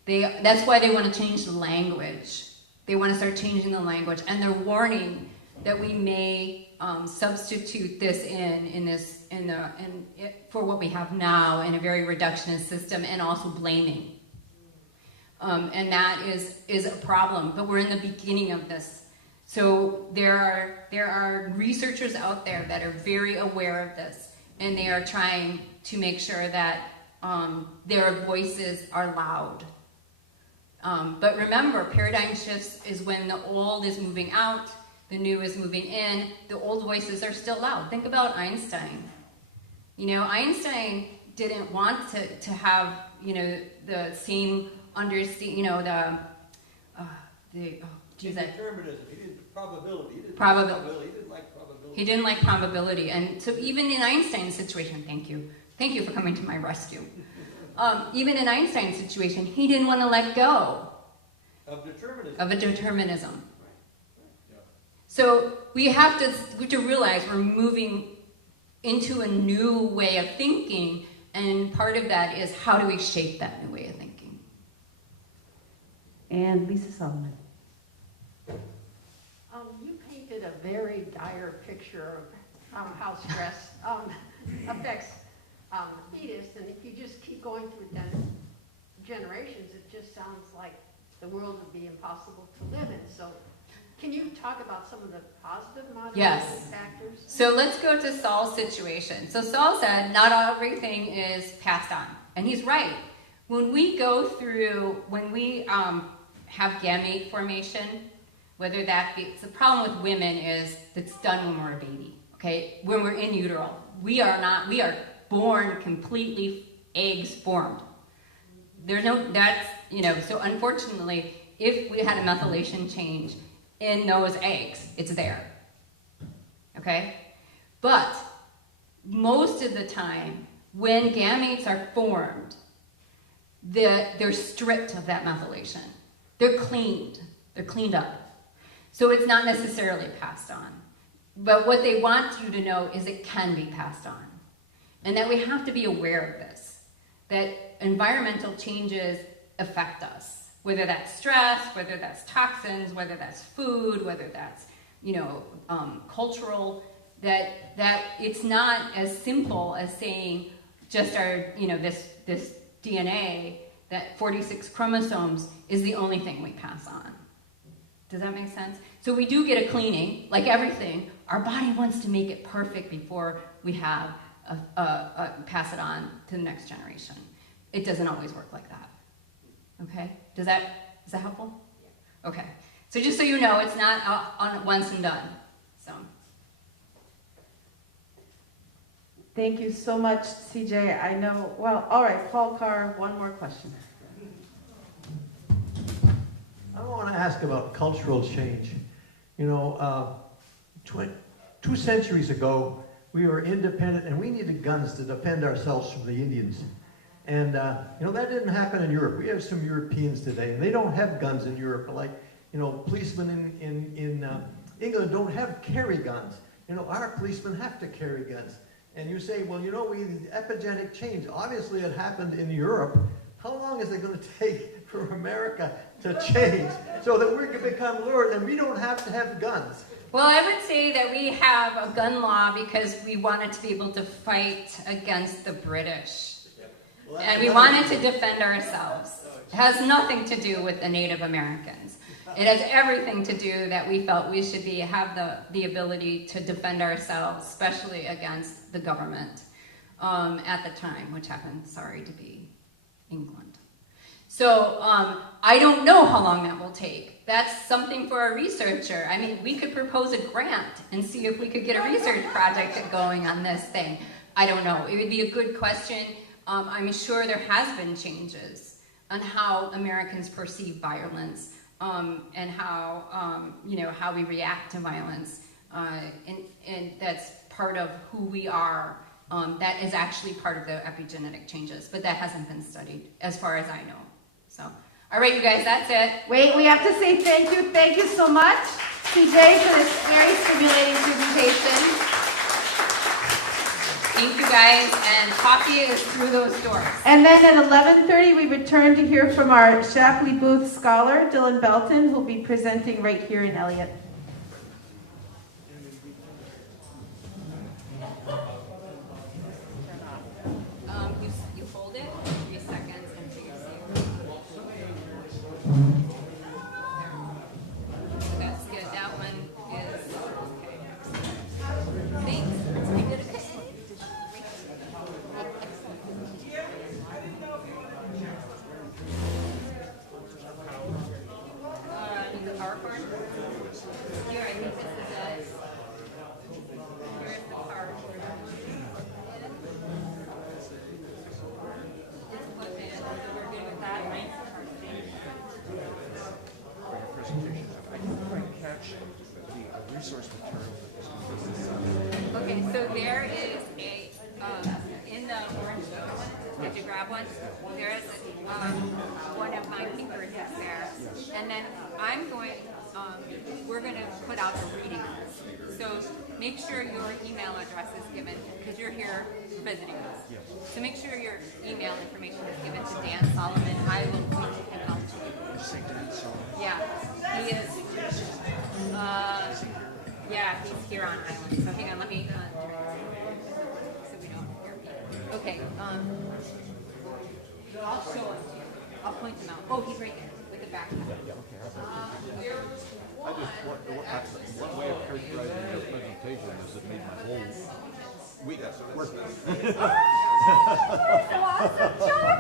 That's why they want to change the language. They want to start changing the language, and they're warning that we may substitute this for what we have now in a very reductionist system, and also blaming. And that is a problem, but we're in the beginning of this. So there are researchers out there that are very aware of this, and they are trying to make sure that their voices are loud. But remember, paradigm shifts is when the old is moving out, the new is moving in, the old voices are still loud. Think about Einstein. Einstein didn't want to have, the same understanding, Determinism. He didn't probability. He didn't like probability. He didn't like probability, and so even in Einstein's situation, thank you for coming to my rescue. Even in Einstein's situation, he didn't want to let go Of determinism. of a determinism. So we have to realize we're moving into a new way of thinking, and part of that is how do we shape that new way of thinking? And Lisa Solomon. You painted a very dire picture of how stress affects the fetus, and if you just keep going through generations, it just sounds like the world would be impossible to live in. So can you talk about some of the positive moderating factors? So let's go to Saul's situation. So Saul said, not everything is passed on. And he's right. When we have gamete formation, whether that be, the problem with women is it's done when we're a baby, okay? When we're in utero. We are born completely eggs formed. So unfortunately, if we had a methylation change in those eggs, it's there, okay? But most of the time, when gametes are formed, they're stripped of that methylation. They're cleaned up. So it's not necessarily passed on. But what they want you to know is it can be passed on. And that we have to be aware of this, that environmental changes affect us, whether that's stress, whether that's toxins, whether that's food, whether that's, cultural, that it's not as simple as saying just our, this DNA that 46 chromosomes is the only thing we pass on. Does that make sense? So we do get a cleaning, like everything. Our body wants to make it perfect before we have pass it on to the next generation. It doesn't always work like that. Okay? Is that helpful? Yeah. Okay. So just so you know, it's not on once and done. So. Thank you so much, CJ. I know, well, all right, Paul Carr, one more question. I want to ask about cultural change. You know, 2 centuries ago, we were independent and we needed guns to defend ourselves from the Indians. And, you know, that didn't happen in Europe. We have some Europeans today, and they don't have guns in Europe. Like, you know, policemen in England don't have carry guns. You know, our policemen have to carry guns. And you say, well, you know, epigenetic change, obviously it happened in Europe. How long is it going to take for America to change so that we can become lured and we don't have to have guns? Well, I would say that we have a gun law because we wanted to be able to fight against the British. And we wanted to defend ourselves. It has nothing to do with the Native Americans. It has everything to do that we felt we should have the ability to defend ourselves, especially against the government at the time, which happened, sorry, to be England. So I don't know how long that will take. That's something for a researcher. I mean, we could propose a grant and see if we could get a research project going on this thing. I don't know. It would be a good question. I'm sure there has been changes on how Americans perceive violence. And how, you know, how we react to violence. And that's part of who we are. That is actually part of the epigenetic changes, but that hasn't been studied as far as I know. So, all right, you guys, that's it. Wait, we have to say thank you. Thank you so much, CJ, for this very stimulating presentation. Thank you guys, and coffee is through those doors. And then at 11:30, we return to hear from our Shapley Booth scholar, Dylan Belton, who'll be presenting right here in Elliott. You hold it 3 seconds and figure That's good. That one is okay. Thanks. I did it. The power cord. Here, I think this is it. Here's the power cord. It's put in. We're good with that, right? For your presentation, I couldn't quite catch the resource material. Okay, so there is a, in the orange document, did you grab one? There is one of my papers that's there. And then we're going to put out a reading list. So make sure your email address is given, because you're here visiting us. So make sure your email information is given to Dan Solomon. I will point him out to you. Did you say Dan Solomon? Yeah, he is. Yeah, he's here on island. So hang on, let me. So we don't hear people. Okay. I'll show him to you. I'll point him out. Oh, he's right there with the backpack. One way of characterizing your presentation is it made my whole week worth it. So awesome, Chuck.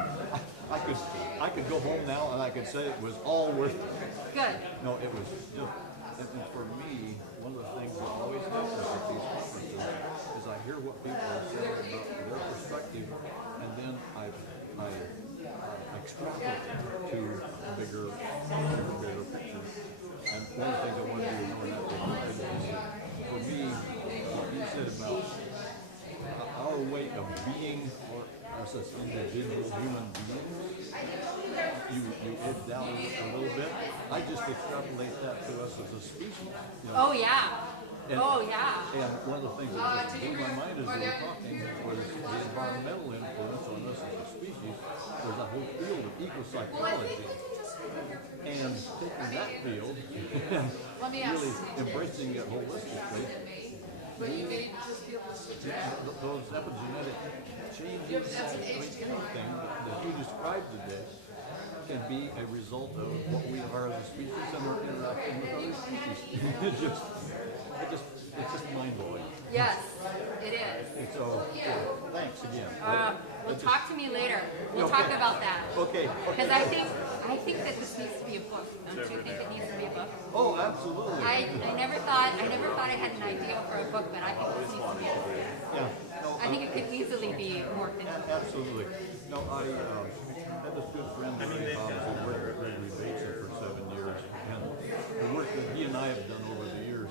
I could go home now and I could say it was all worth it. Good. No, it was just, and for me, one of the things that always happens at these conferences is I hear what people are saying about their perspective, and then I extrapolate to a bigger picture. And one of the things I wanted you to know in that is, for me, what you said about our way of being, or us as individual human beings, you edged out a little bit. I just extrapolate that to us as a species. You know? Oh yeah. And, oh yeah. And one of the things that just blew my mind as we were talking was the environmental influence on us as a species. There's a whole field of ecopsychology. And taking that field and really embracing it holistically, those epigenetic changes, anything that you described today, can be a result of what we are as a species and our interaction with other species. It's just mind-blowing. Yes, it is. And so, thanks again. Well, talk to me later. We'll talk about that. Okay. Because I think that this needs to be a book. Don't you think it needs to be a book? Oh, absolutely. I never thought I had an idea for a book, but I think this needs to be a book. Yeah. No, I think it could easily be morphed into a book. absolutely. No, I had this good friend of mine, who worked with Gregory Bateson for 7 years, and the work that he and I have done over the years,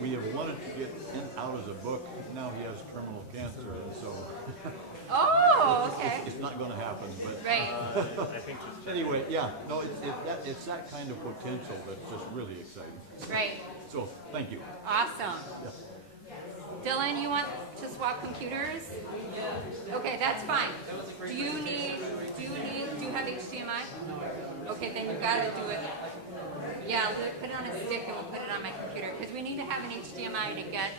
we have wanted to get out as a book. Now he has terminal cancer, and so Oh, okay. it's not going to happen. But Right. anyway, yeah, no, it's that kind of potential that's just really exciting. Right. So thank you. Awesome. Dylan, you want to swap computers? Okay, that's fine. Do you have HDMI? Okay, then you gotta do it. Yeah, we'll put it on a stick and we'll put it on my computer because we need to have an HDMI to get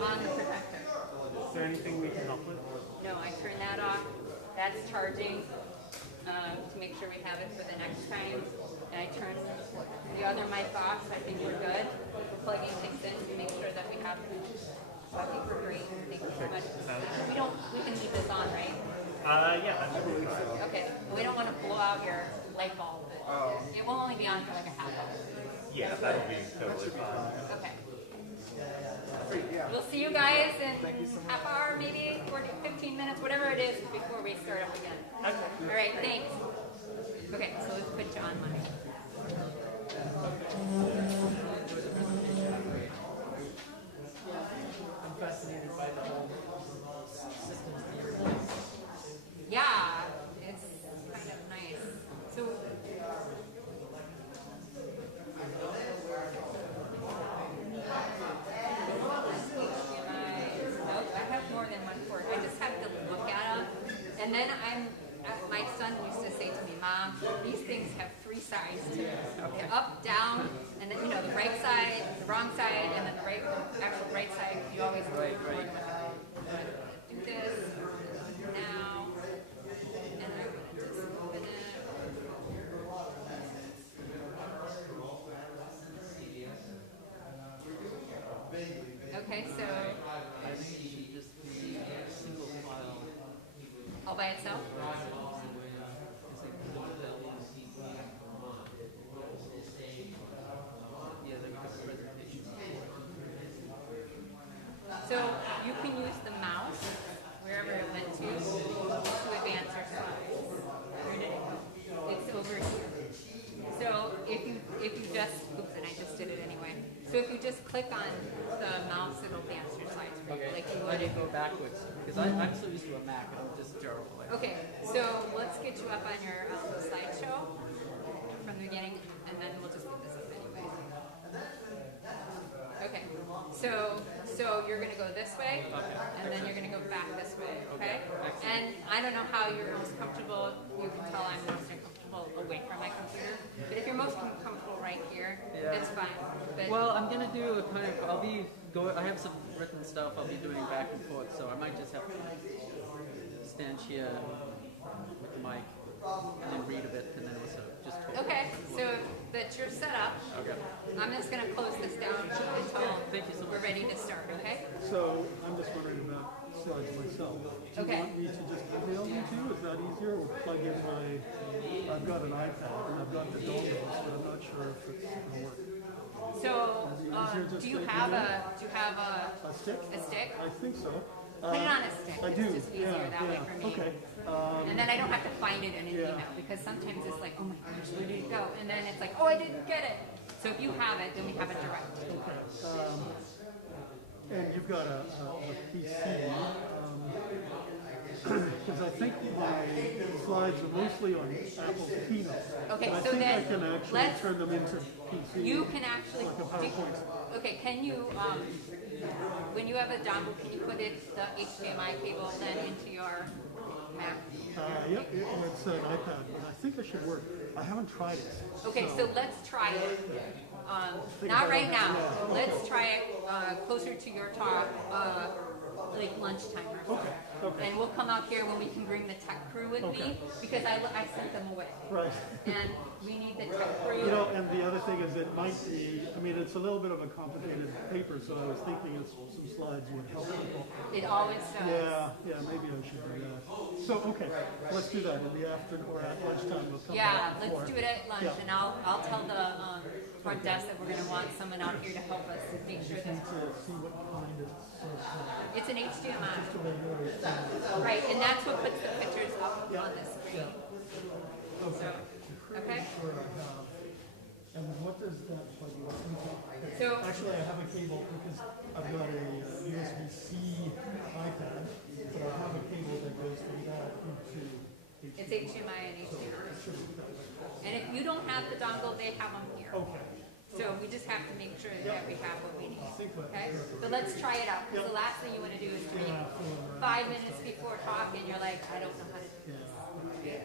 on the projector. Is there anything we can help with? No, I turn that off. That's charging to make sure we have it for the next time. And I turn the other mic off, so I think we're good. We're plugging things in to make sure that we have it. So I think we're great. Thank you so much. We can leave this on, right? Yeah, that's really fine. Okay. We don't want to blow out your light bulb. It will only be on for like a half hour. Yeah, that'll be totally fine. Okay. We'll see you guys in half hour, maybe 40, 15 minutes, whatever it is before we start up again. Okay. All right, thanks. Okay, so let's put you on Monday. I'm fascinated by the whole systems theory. Yeah, it's kind of nice. So, nope, I have more than one port. I just have to look at them. And then my son used to say to me, Mom, these things have 3 sides to them. Okay, up, down, and then, the right side, the wrong side, and then the actual right side, you always do this now, and I'm going to just open it. Okay, so all by itself? So you can use the mouse wherever it went to advance your slides. Where did it go? It's over here. So if you just, oops, and I just did it anyway. So if you just click on the mouse, it'll advance your slides for you, like you would. I go backwards because I'm so used to a Mac and I'm just terrible. Okay, so let's get you up on your slideshow from the beginning, and then we'll just put this up anyway. Okay, so you're going to go this way, and then you're going to go back this way, okay? And I don't know how you're most comfortable. You can tell I'm most comfortable away from my computer. But if you're most comfortable right here, that's fine. But Well, I'm gonna do a kind of. I have some written stuff. I'll be doing back and forth, so I might just have to stand here with the mic and then read a bit, and then also just talk. okay, so that you're set up. Okay. I'm just going to close this down until we're ready to start, okay? So I'm just wondering about slides myself. Do you Okay. want me to just email you to? Is that easier? Or plug in I've got an iPad and I've got the dongles, but I'm not sure if it's going to work. So, do you have a stick? A stick? I think so. Put it on a stick. I It's do. just easier that way for me. Okay. And then I don't have to find it in an email because sometimes it's like, oh my gosh, where did it go? And then it's like, oh, I didn't get it. So if you have it, then we have it direct. And you've got a PC. Because I think my slides are mostly on Apple's Keynote. Okay, but I so think then I can actually let's- turn them into PC. You can actually, Like a PowerPoint. okay, can you, when you have a dongle, can you put the HDMI cable then into your Mac? Yep, it's an iPad, but I think it should work. I haven't tried it. Okay, so let's try it. Not right now. Let's try it closer to your talk, like lunchtime or so. Okay. And will come out here when we can bring the tech crew with me, because I sent them away. Right. And we need the tech crew. You know, and the other thing is, it might be, I mean, it's a little bit of a complicated paper, so I was thinking some slides would help people. It always does. Yeah, maybe I should do that. So, okay, let's do that in the afternoon or at lunchtime. We'll come Yeah, back let's for do it. it at lunch, and I'll tell the front desk that we're gonna want someone out here to help us make sure Just that need to see what kind it's so small. it's an HDMI. Just a regular thing. Right, and that's what puts the pictures up Yeah. on the screen. Okay. So, okay. Sure I have. And what does that plug into? So- Actually, I have a cable because I've got a USB-C iPad, but I have a cable that goes from that into HDMI. It's HDMI and So HDMI. it should be that way. And if you don't have the dongle, they have them here. Okay. So we just have to make sure that we have what we need. Think about Okay? it. But let's try it out, because the last thing you want to do is read Yeah, fooling around. 5 minutes before talk and you're like, I don't know how to do this. Yeah.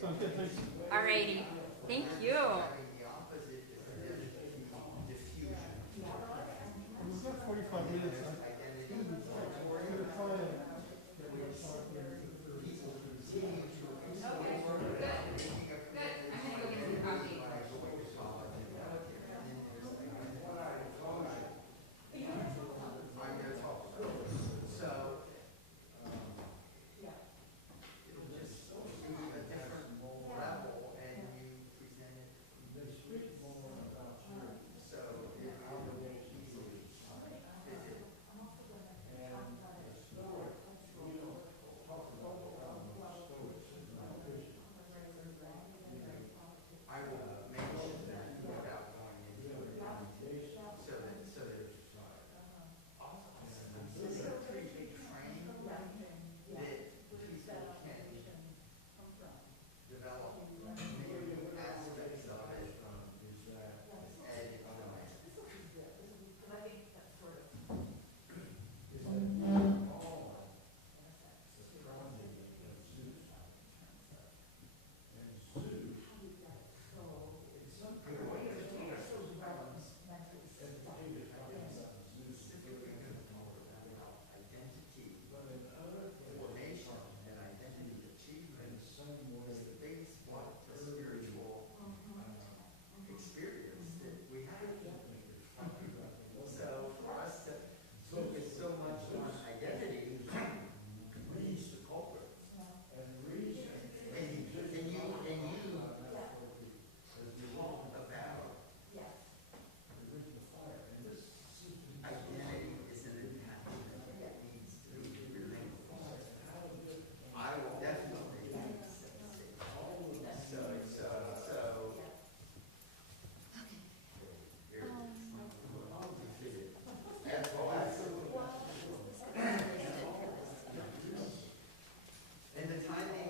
Sounds good, thanks. Alrighty, thank you. We've got 45 minutes. I'm gonna try it.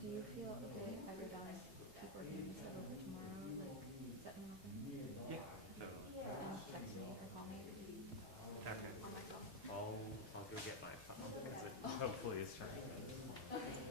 Do you feel okay? I would keep working on this over tomorrow, like setting them up in? Yeah, totally. And text me or call me. Okay. I'll go get my phone because it hopefully is trying.